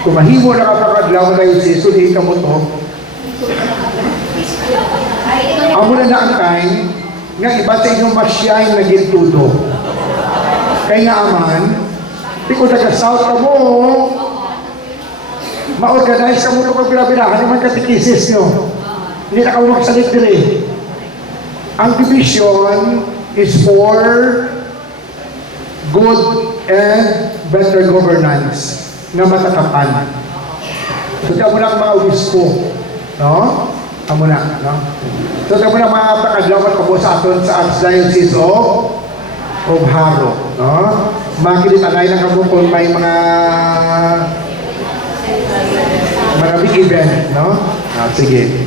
Kung mahimo na kapakadlaw na yung season, hindi ka mo to. Amo na ang time, nga iba sa inyong masyahin na gintudo. Kaya nga aman, di ko nag-south ka mo, ma-organize ka mo ito pag pinabirahan naman katikisis nyo. Hindi na ka mo magsalit din. Ang division is for good and better governance na matatapan. So, diyan mo na ang mga obispo. No? Amo na. No? So, diyan mo na mga pakadlawan ko po sa aton sa Archdiocese of Haro. No? Makilitanay lang kamo kung may mga big event. No? Sige.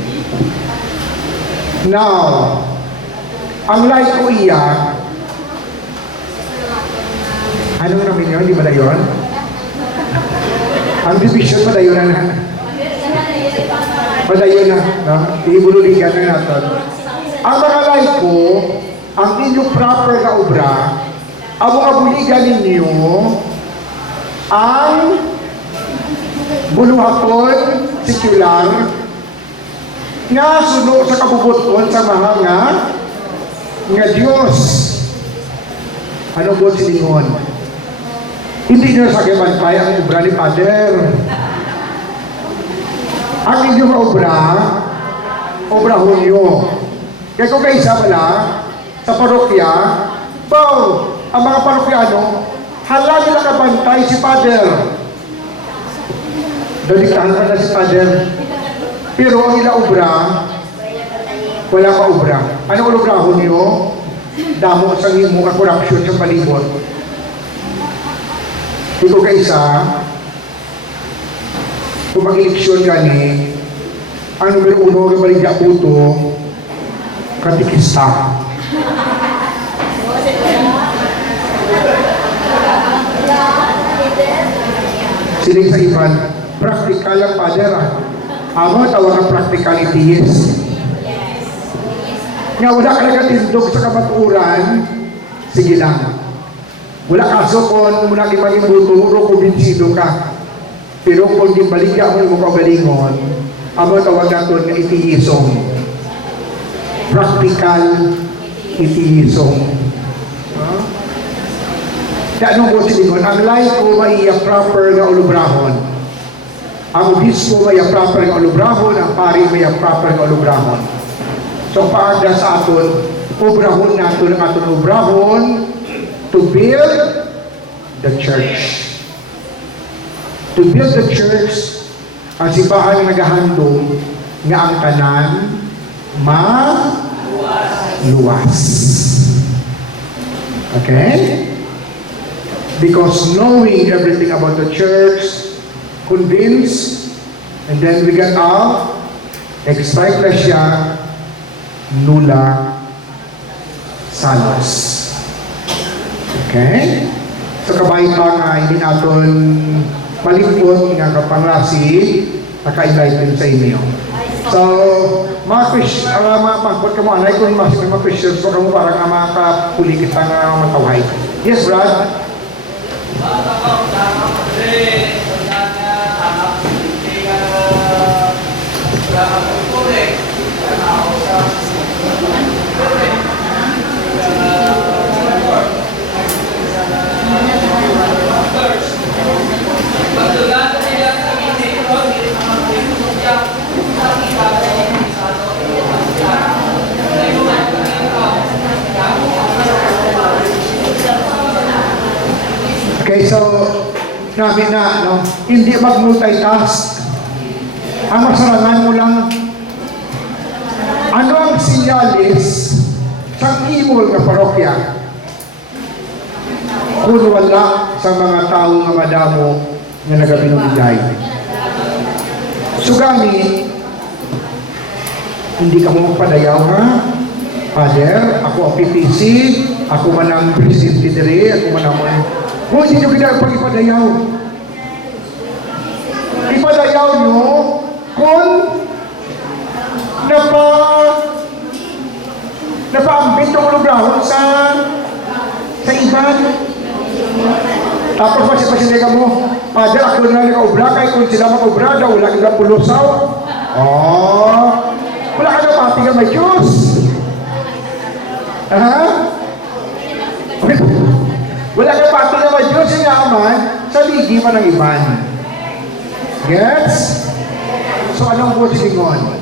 Now, Ang laiko iya, ano namin yun? Di ba na yun? Ang division, madayon na. Madayon na. No? Ibunuligan na natin. Ang mga laiko, ang inyong proper na obra, ang mga buligan ninyo, ang buluhaton, secular, nga suno sa kabubuton sa mahal nga Diyos. Ano po silingon? Hindi nyo sa kibantay ang obra ni Father. Ang inyong obra, obrahon nyo. Kaya kung kayo isa pala, sa parokya, ang mga parokyano, hala nila kabantay si Father. Daliktahan ka na si Father. Pero ang ila obra, wala pa obra. Anong obrahon nyo? Damo sa mga corruption sa palibot. Ito kaisa, kung mag-eleksyon gani, ang numero 1 ng Baligya Puto, katikista. Siling sa iban, practical ang Father. Amo, tawag ang practicalities. Nga wala ka nagatindog sa kamaturan, sige lang. Wala kaso kung muna kimaging buturo, kumbinsido ka. Pero kung di baligya mo yung kaugalingon, amo tawag natin nga itiisong. Practical itiisong. Kaya anong po silingon? Ang laiko maiya proper nga ulubrahon. Ang obispo maiya proper nga ulubrahon, ang pari maiya proper nga ulubrahon. So paanda sa aton, ubrahon natin ang aton ubrahon to build the church. To build the church, ang simbahan na naghahandong nga ang tanan luwas. Okay? Because knowing everything about the church, convinced, and then we get out, extra siya, nula salos. Okay? So kabay pa nga hindi natin malipot nga kapanglasi naka-enlighten sa inyo. So, mga pagpot ka mo anay kung mga Christians pa ka mo parang nga makapuli kita nga matawhay. Yes, Brad? Okay, so namin na, no? Hindi mag-multitask. Ang masarangan mo lang, ano ang sinyalis sa imol na parokya kung wala sa mga tao nga madamo na nagabinumigay. So gani, hindi ka mo magpadayaw ha? Father, ako ang PPC, ako man ang presidente dire, ako man ang kung hindi nyo pinagpag-ipadayaw. Ipadayaw nyo kung napaambit ng lubrahon sa iban. Tapos pasipasili ka mo, Father, ako na nag-obra, kahit kung sila mag-obra, daw wala kang pulusaw. Wala ka na pati ka may Diyos. Wala ka pati ka may Diyos, yung yaman, sa ligi man ng iban. Gets? So anong po silingon?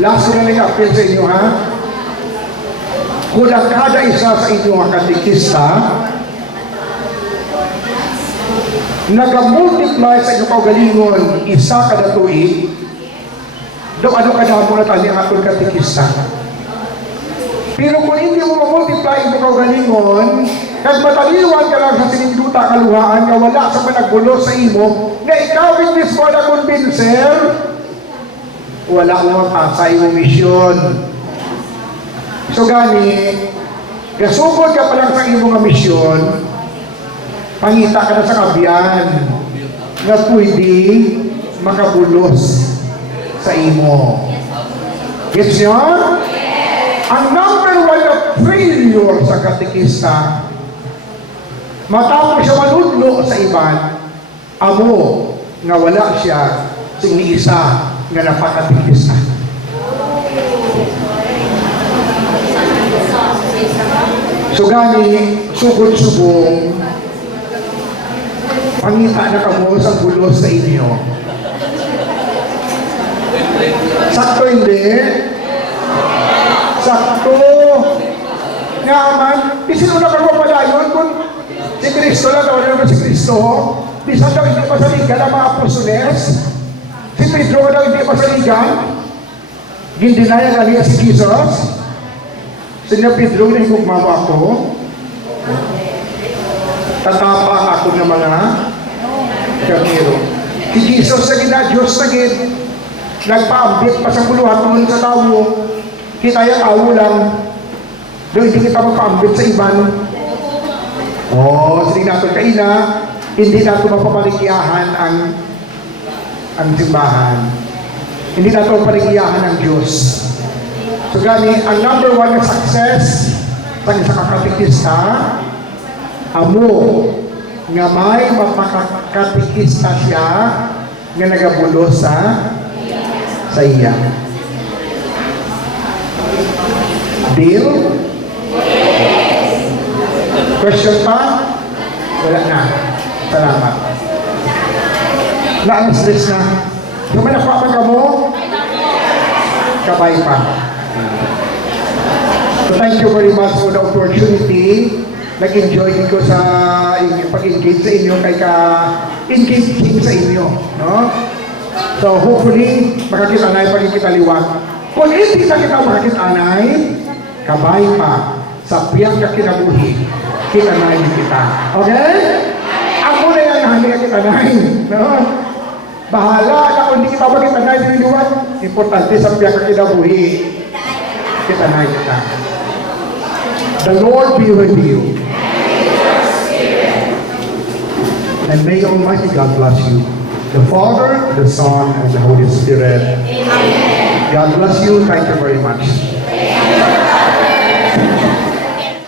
Last ko na nag-appeal sa inyo, ha? Kung ang kada isa sa inyo ang katikista, nag-multiply sa inyong kaugalingon, isa kada tuig, do ano kada mo na tali ang atong katikista. Pero kung hindi mo ma-multiply inyong kaugalingon, kahit mataliwan ka lang sa sininduta kaluhaan nga wala sa panagbulo sa imo, na ikaw witness mo na convincer, wala mo mapasa yung mission. So gani, gasugod ka pa lang sa imong nga misyon, pangita ka na sa kabiyan nga pwede makabulos sa imo. Gets nyo? Ang number one na failure sa katikista, matapos siya manudlo sa iban, amo nga wala siya sa iniisa nga napakatikista. So gani, sugod-subong, pangita na kamo sa bulos sa inyo. Sakto hindi? Sakto. Nga man, isin una ka mo pala yun kung si Kristo lang, wala naman si Kristo. Bisan daw hindi pasaligan ang mga apostoles. Si Pedro daw hindi pasaligan. Gindinaya nga si Jesus. Sinya Pedro, nahigugmamo ako. Tatapang ako ng mga kamero. Si Jesus sa gina, Diyos na gid. Nagpaambit pa sa puluhan tungkol sa tao. Kita yung tao lang. Doon hindi kita magpaambit sa iban. Sige natin kaina, hindi natin mapapaligyahan ang simbahan. Hindi natin mapapaligyahan ang Diyos. So gani, ang number one na success sa kakatikista, amo nga may mapakatikista siya nga nagabulos sa iya. Deal? Question pa? Wala na. Salamat. Na-stress na. Yung may nakuha ka mo? Kabay pa. So thank you very much for the opportunity. Nag-enjoy din ko sa pag-engage sa inyo kay ka-engaging sa inyo. No? So hopefully, makakitanay pa rin kita liwat. Kung hindi na kita makakitanay, kabay pa sa piyang kakinabuhi, kitanay kita. Okay? Ako na yan, hindi ka kitanay. No? Bahala na kung hindi kita makakitanay din liwat. Importante sa piyang kakinabuhi, kitanay kita. The Lord be with you. And may Almighty God bless you. The Father, the Son, and the Holy Spirit. Amen. God bless you. Thank you very much.